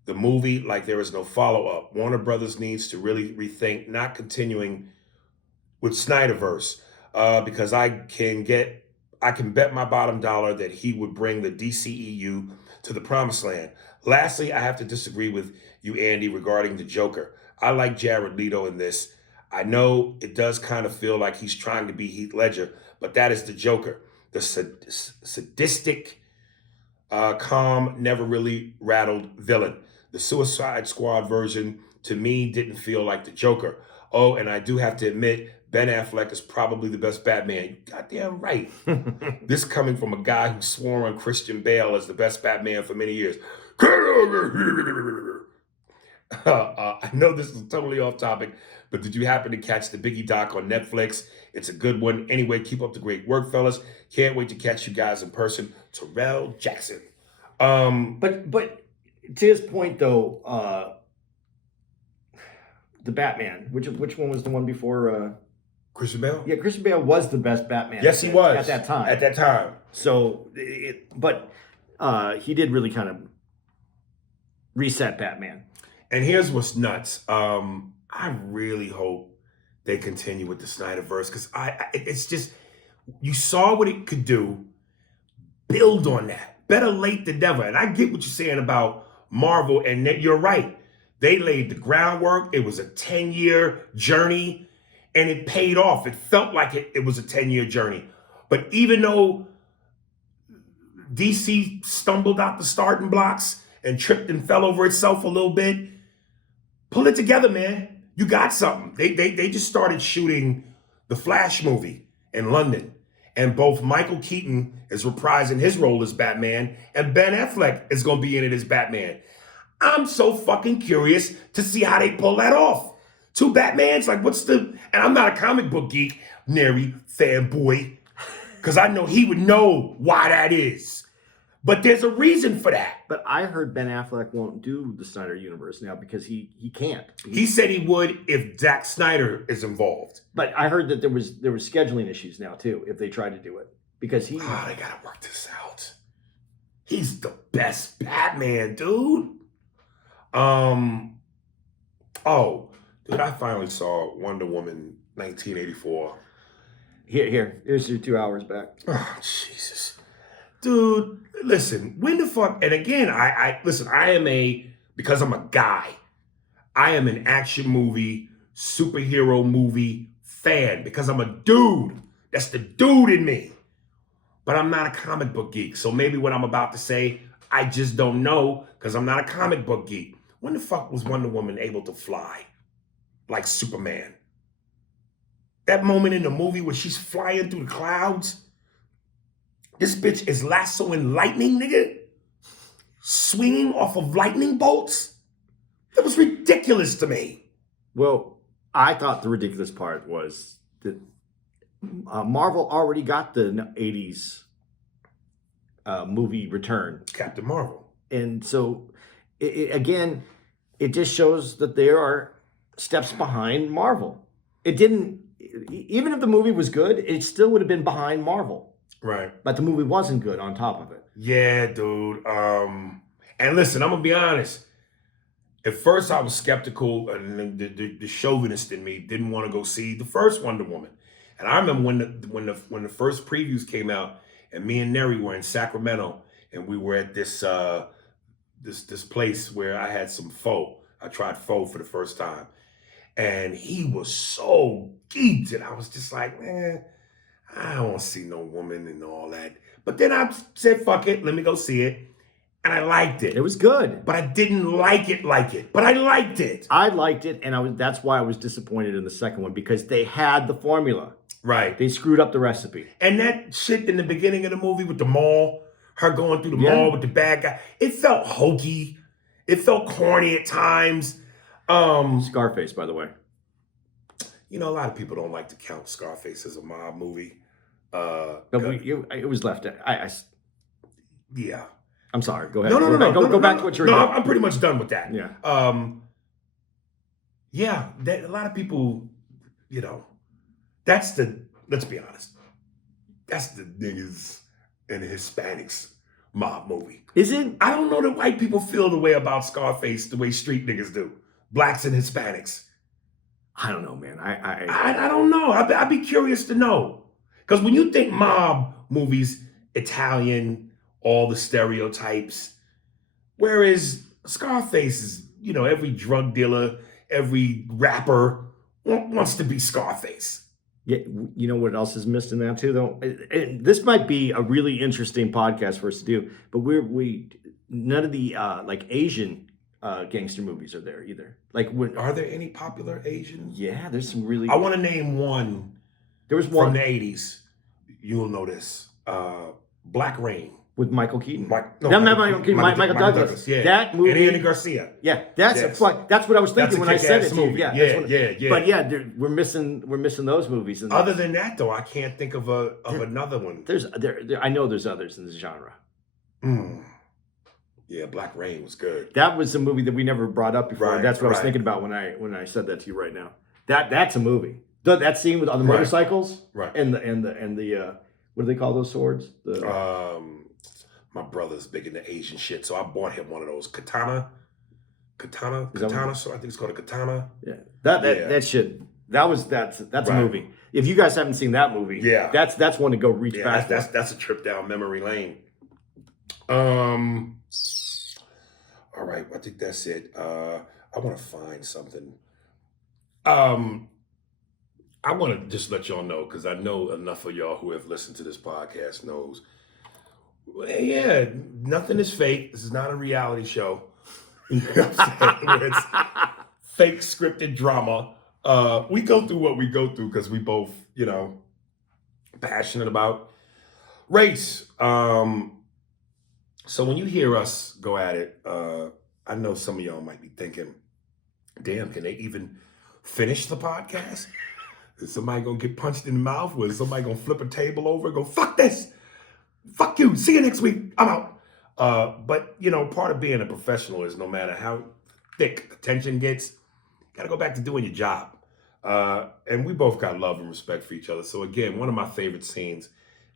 the movie like there is no follow-up. Warner Brothers needs to really rethink not continuing with Snyderverse because I can bet my bottom dollar that he would bring the DCEU to the promised land. Lastly, I have to disagree with you, Andy, regarding the Joker. I like Jared Leto in this. I know it does kind of feel like he's trying to be Heath Ledger, but that is the Joker. The sadistic, calm, never really rattled villain. The Suicide Squad version, to me, didn't feel like the Joker. Oh, and I do have to admit, Ben Affleck is probably the best Batman. Goddamn right. This coming from a guy who swore on Christian Bale as the best Batman for many years. I know this is totally off topic, but did you happen to catch the Biggie doc on Netflix? It's a good one. Anyway, keep up the great work, fellas. Can't wait to catch you guys in person. Terrell Jackson. But to his point though, the Batman, which one was the one before? Christian Bale? Yeah, Christian Bale was the best Batman. Yes, he was. At that time. At that time. So, he did really kind of reset Batman. And here's what's nuts. I really hope they continue with the Snyderverse because it's just, you saw what it could do. Build on that. Better late than never. And I get what you're saying about Marvel, and you're right. They laid the groundwork. It was a 10-year journey, and it paid off. It felt like it was a 10-year journey. But even though DC stumbled out the starting blocks and tripped and fell over itself a little bit, pull it together, man. You got something. They just started shooting the Flash movie in London. And both Michael Keaton is reprising his role as Batman, and Ben Affleck is going to be in it as Batman. I'm so fucking curious to see how they pull that off. Two Batmans, like and I'm not a comic book geek, nary fanboy, because I know he would know why that is. But there's a reason for that. But I heard Ben Affleck won't do the Snyder Universe now because he can't. He said he would if Zack Snyder is involved. But I heard that there was scheduling issues now too if they tried to do it because he. Oh, they gotta work this out. He's the best Batman, dude. Dude, I finally saw Wonder Woman 1984. Here's your 2 hours back. Oh, Jesus. Dude, listen, when the fuck, and again, because I'm a guy, I am an action movie, superhero movie fan because I'm a dude. That's the dude in me. But I'm not a comic book geek. So maybe what I'm about to say, I just don't know because I'm not a comic book geek. When the fuck was Wonder Woman able to fly like Superman? That moment in the movie where she's flying through the clouds. This bitch is lassoing lightning, nigga. Swinging off of lightning bolts. That was ridiculous to me. Well, I thought the ridiculous part was that Marvel already got the 80s movie return. Captain Marvel. And so, again, it just shows that there are steps behind Marvel. It didn't, even if the movie was good, it still would have been behind Marvel. Right. But the movie wasn't good on top of it. Yeah, dude. And listen, I'm going to be honest. At first, I was skeptical, and the chauvinist in me didn't want to go see the first Wonder Woman. And I remember when the first previews came out, and me and Neri were in Sacramento, and we were at this this place where I had some pho. I tried pho for the first time, and he was so geeked, and I was just like, man, I don't want to see no woman and all that. But then I said, fuck it, let me go see it. And I liked it. It was good. But I didn't like it. But I liked it. I liked it, and that's why I was disappointed in the second one, because they had the formula. Right. They screwed up the recipe. And that shit in the beginning of the movie with the mall, her going through the mall with the bad guy, it felt hokey. It felt corny at times. Scarface, by the way. You know, a lot of people don't like to count Scarface as a mob movie. But it was left. Yeah. I'm sorry. Go ahead. No. Go back to what you're doing. I'm pretty much done with that. Yeah. Yeah. A lot of people, you know, let's be honest, that's the niggas and the Hispanics mob movie. Is it? I don't know that white people feel the way about Scarface the way street niggas do. Blacks and Hispanics. I don't know, man. I don't know. I'd be curious to know. Because when you think mob movies, Italian, all the stereotypes, whereas Scarface is, you know, every drug dealer, every rapper, wants to be Scarface. Yeah, you know what else is missed in that too, though. This might be a really interesting podcast for us to do, but we none of the like Asian gangster movies are there either. Like when Are there any popular Asians? yeah, there's some really. I want to name one There was from one the 80s. You'll know this. Black Rain. with Michael Keaton. No, Michael Keaton, Michael Douglas. Yeah. That movie. And Andy Garcia. Yeah, that's Yes. that's what I was That's thinking a when I said it kick-ass to you. movie. Yeah, Yeah, that's what- yeah. But yeah, we're missing those movies. And Other than that, though, I can't think of another one. there's I know there's others in the genre. Mm. Yeah, Black Rain was good. That was a movie that we never brought up before. Right, That's what I was right. thinking about when I said that to you right now. That's a movie. That scene with on the Right. motorcycles, Right. and the what do they call those swords? My brother's big into Asian shit, so I bought him one of those katana. Is that what- So I think it's called a katana. Yeah, Yeah. that shit. That's Right. a movie. If you guys haven't seen that movie, Yeah. that's one to go reach Yeah, back. that's a trip down memory lane. All right, I think that's it. I want to find something. I want to just let y'all know, because I know enough of y'all who have listened to this podcast knows. Yeah, nothing is fake. This is not a reality show. You know what I'm saying? Where it's fake scripted drama. We go through what we go through because we both, passionate about race. So when you hear us go at it, I know some of y'all might be thinking, damn, can they even finish the podcast? Is somebody gonna get punched in the mouth? Was somebody gonna flip a table over and go, fuck this? Fuck you, see you next week, I'm out. But part of being a professional is no matter how thick the tension gets, you gotta go back to doing your job. And we both got love and respect for each other. So again, one of my favorite scenes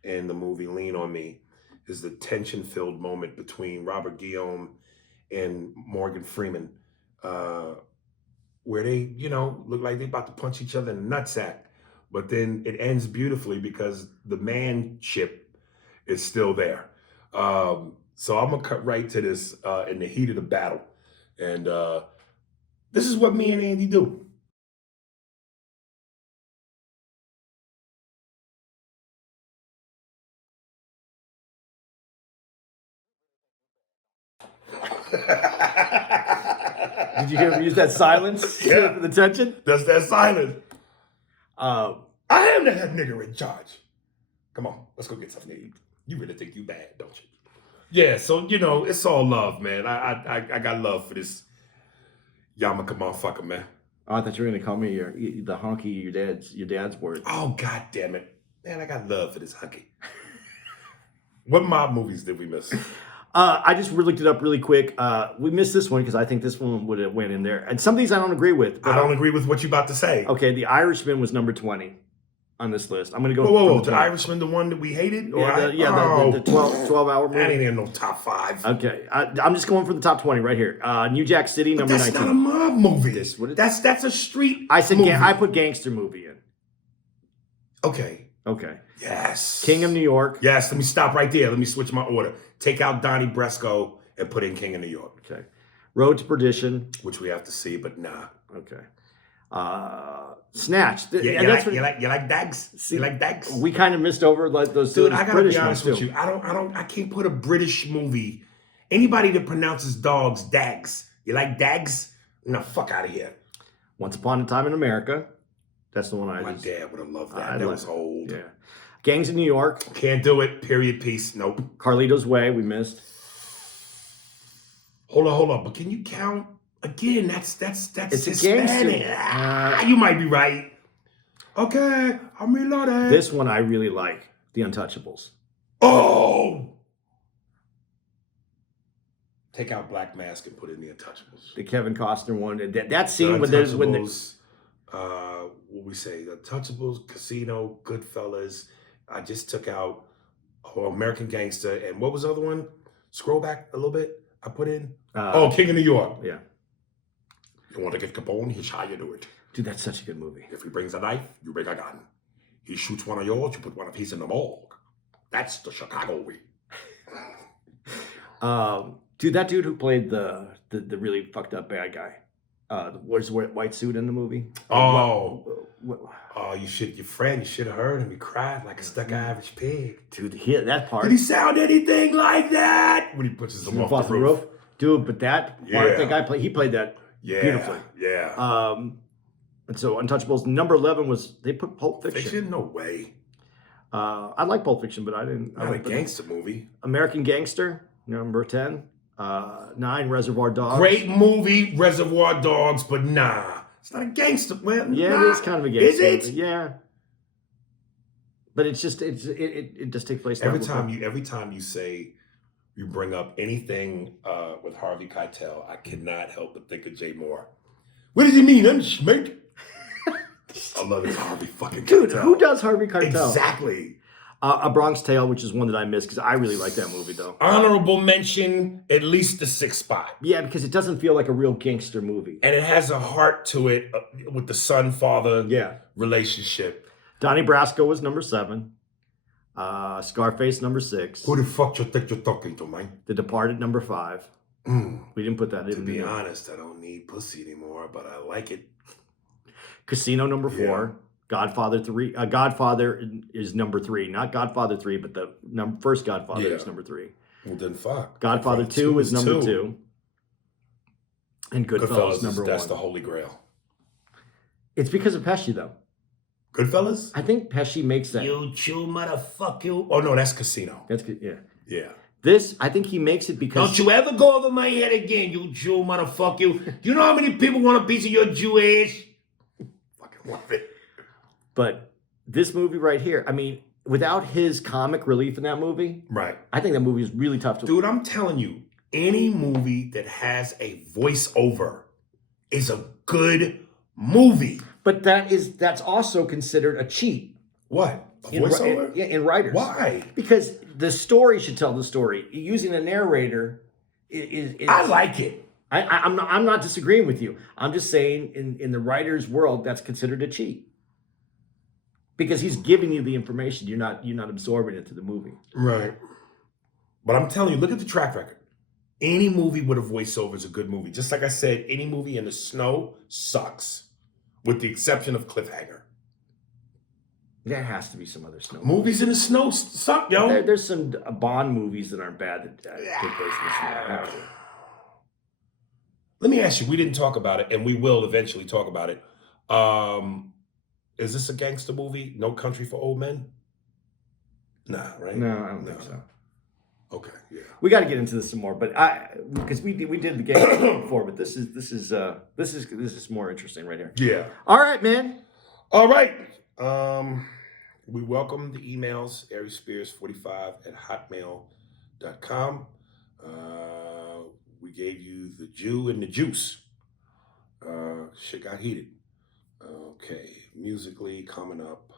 in the movie Lean on Me is the tension-filled moment between Robert Guillaume and Morgan Freeman, where they, look like they about to punch each other in the nutsack. But then it ends beautifully because the manship is still there. So I'm gonna cut right to this in the heat of the battle. And this is what me and Andy do. Did you hear him use that silence Yeah. for the tension? That's that silence. Uh, I am the head nigger in charge. Come on, let's go get something to eat. You really think you bad, don't you? Yeah, so it's all love, man. I got love for this Yamaka motherfucker, man. oh, I thought you were gonna call me the honky your dad's word. Oh, god damn it. Man, I got love for this hunky. What mob movies did we miss? I just looked it up really quick. We missed this one because I think this one would have went in there. And some of these I don't agree with. I don't agree with what you're about to say. Okay, The Irishman was number 20 on this list. I'm going to go. Whoa, from the 20. Irishman, the one that we hated? The 12-hour movie. That ain't in no top 5. Okay, I'm just going for the top 20 right here. New Jack City, But number that's 19. not a mob movie. What is- That's a street I said movie. I put gangster movie in. Okay. Okay. Yes. King of New York. Yes, let me stop right there. Let me switch my order. Take out Donnie Brasco and put in King of New York, Okay. Road to Perdition. which we have to see, but nah. Okay. Snatch. Yeah, And that's what- you like Dags? You like Dags? we kind of missed over like those Dude, I gotta British be honest ones with too. you. I can't put a British movie. Anybody that pronounces dogs Dags. You like Dags? No, fuck out of here. Once Upon a Time in America. That's the one I My just. dad would have loved that. I That love was it. old. Yeah. Gangs of New York. Can't do it. Period. Piece. Nope. Carlito's Way. We missed. Hold on. But can you count again? That's It's a Hispanic. gangster. You might be right. Okay, I'm reloading. This one I really like. The Untouchables. Oh! Take out Black Mask and put in the Untouchables. The Kevin Costner one. That The scene when there's when the, Untouchables, what we say? The Untouchables, Casino, Goodfellas. I just took out American Gangster, and what was the other one? Scroll back a little bit. I put in King of New York. yeah. You want to get Capone? Here's how you do it. Dude, that's such a good movie. If he brings a knife, you bring a gun. He shoots one of yours, you put one of his in the morgue. That's the Chicago way. Dude, that dude who played the really fucked up bad guy. Where's the white suit in the movie? Oh. What- Oh, your friend, you should have heard him. He cried like a stuck Irish pig. dude, that part. Did he sound anything like that? When he pushes him off the roof. Dude, but that part, that guy he played that beautifully. Yeah. And so Untouchables, number 11 was, they put Pulp Fiction. Fiction? No way. I like Pulp Fiction, but I didn't. Not a gangster movie. American Gangster, number 10. 9, Reservoir Dogs. Great movie, Reservoir Dogs, but nah. It's not a gangster, man. Yeah, nah. it is kind of a gangster. Is it? Movie. Yeah. But it just takes place. Every time you say, you bring up anything with Harvey Keitel, I cannot help but think of Jay Moore. What does he mean, unschmate? I love it, Harvey fucking Dude, Keitel. who does Harvey Keitel? Exactly. A Bronx Tale, which is one that I missed because I really like that movie, though. Honorable mention, at least the 6th spot. Yeah, because it doesn't feel like a real gangster movie. And it has a heart to it with the son-father relationship. Donnie Brasco was number 7. Scarface, number 6. Who the fuck you think you're talking to, man? The Departed, number 5. We didn't put that in. To be honest, I don't need pussy anymore, but I like it. Casino, number 4. Yeah. Godfather 3. Godfather is number 3. Not Godfather 3, but the first Godfather is number 3. Well, then fuck. Godfather 2 is number 2. And Goodfellas, number 1. That's the holy grail. It's because of Pesci, though. Goodfellas? I think Pesci makes that. You chew, motherfucker. You. Oh, no, that's Casino. That's good. Yeah. Yeah. This, I think he makes it because... Don't you ever go over my head again, you Jew, motherfucker. You. Do you know how many people want a piece of your Jewish? Fucking love it. But this movie right here, I mean, without his comic relief in that movie, Right. I think that movie is really tough to... Dude, I'm telling you, any movie that has a voiceover is a good movie. But that's also considered a cheat. What? A voiceover? In writers. Why? Because the story should tell the story. Using a narrator is I like it. I'm not disagreeing with you. I'm just saying in the writer's world, that's considered a cheat. Because he's giving you the information, you're not absorbing it to the movie. Right. But I'm telling you, look at the track record. Any movie with a voiceover is a good movie. Just like I said, any movie in the snow sucks, with the exception of Cliffhanger. There has to be some other snow Movies in the snow suck, yo. There's some Bond movies that aren't bad that take place in the snow. Let me ask you, we didn't talk about it, and we will eventually talk about it. Is this a gangster movie? No Country for Old Men? Nah, right? No, I don't think so. Okay, yeah. We got to get into this some more, but because we did the game before, but this is more interesting right here. Yeah. All right, man. All right. We welcome the emails, aryspears45@hotmail.com. We gave you the Jew and the juice. Shit got heated. Okay, musically coming up.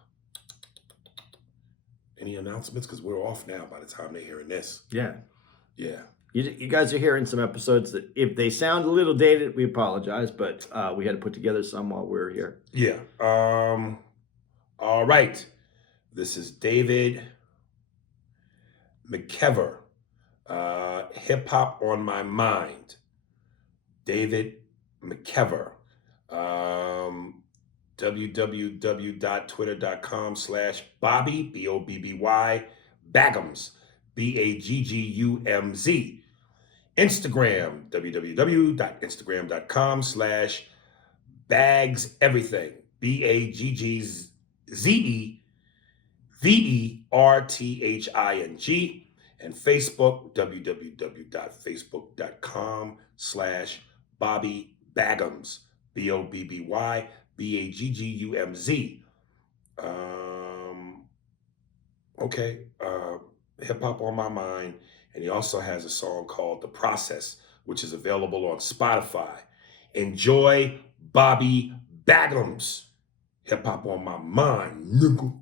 Any announcements? Because we're off now by the time they're hearing this. Yeah. Yeah. You guys are hearing some episodes that if they sound a little dated, we apologize, but we had to put together some while we were here. Yeah. All right. This is David McKever. Hip Hop on My Mind. David McKever. www.twitter.com/Bobby, BOBBY, Baggums, BAGGUMZ. Instagram, www.instagram.com/BagsEverything, BAGGZEVERTHING. And Facebook, www.facebook.com/Bobby Baggums, BOBBY, BAGGUMZ. Okay. Hip Hop on My Mind. And he also has a song called The Process, which is available on Spotify. Enjoy Bobby Baggums. Hip Hop on My Mind, nigga.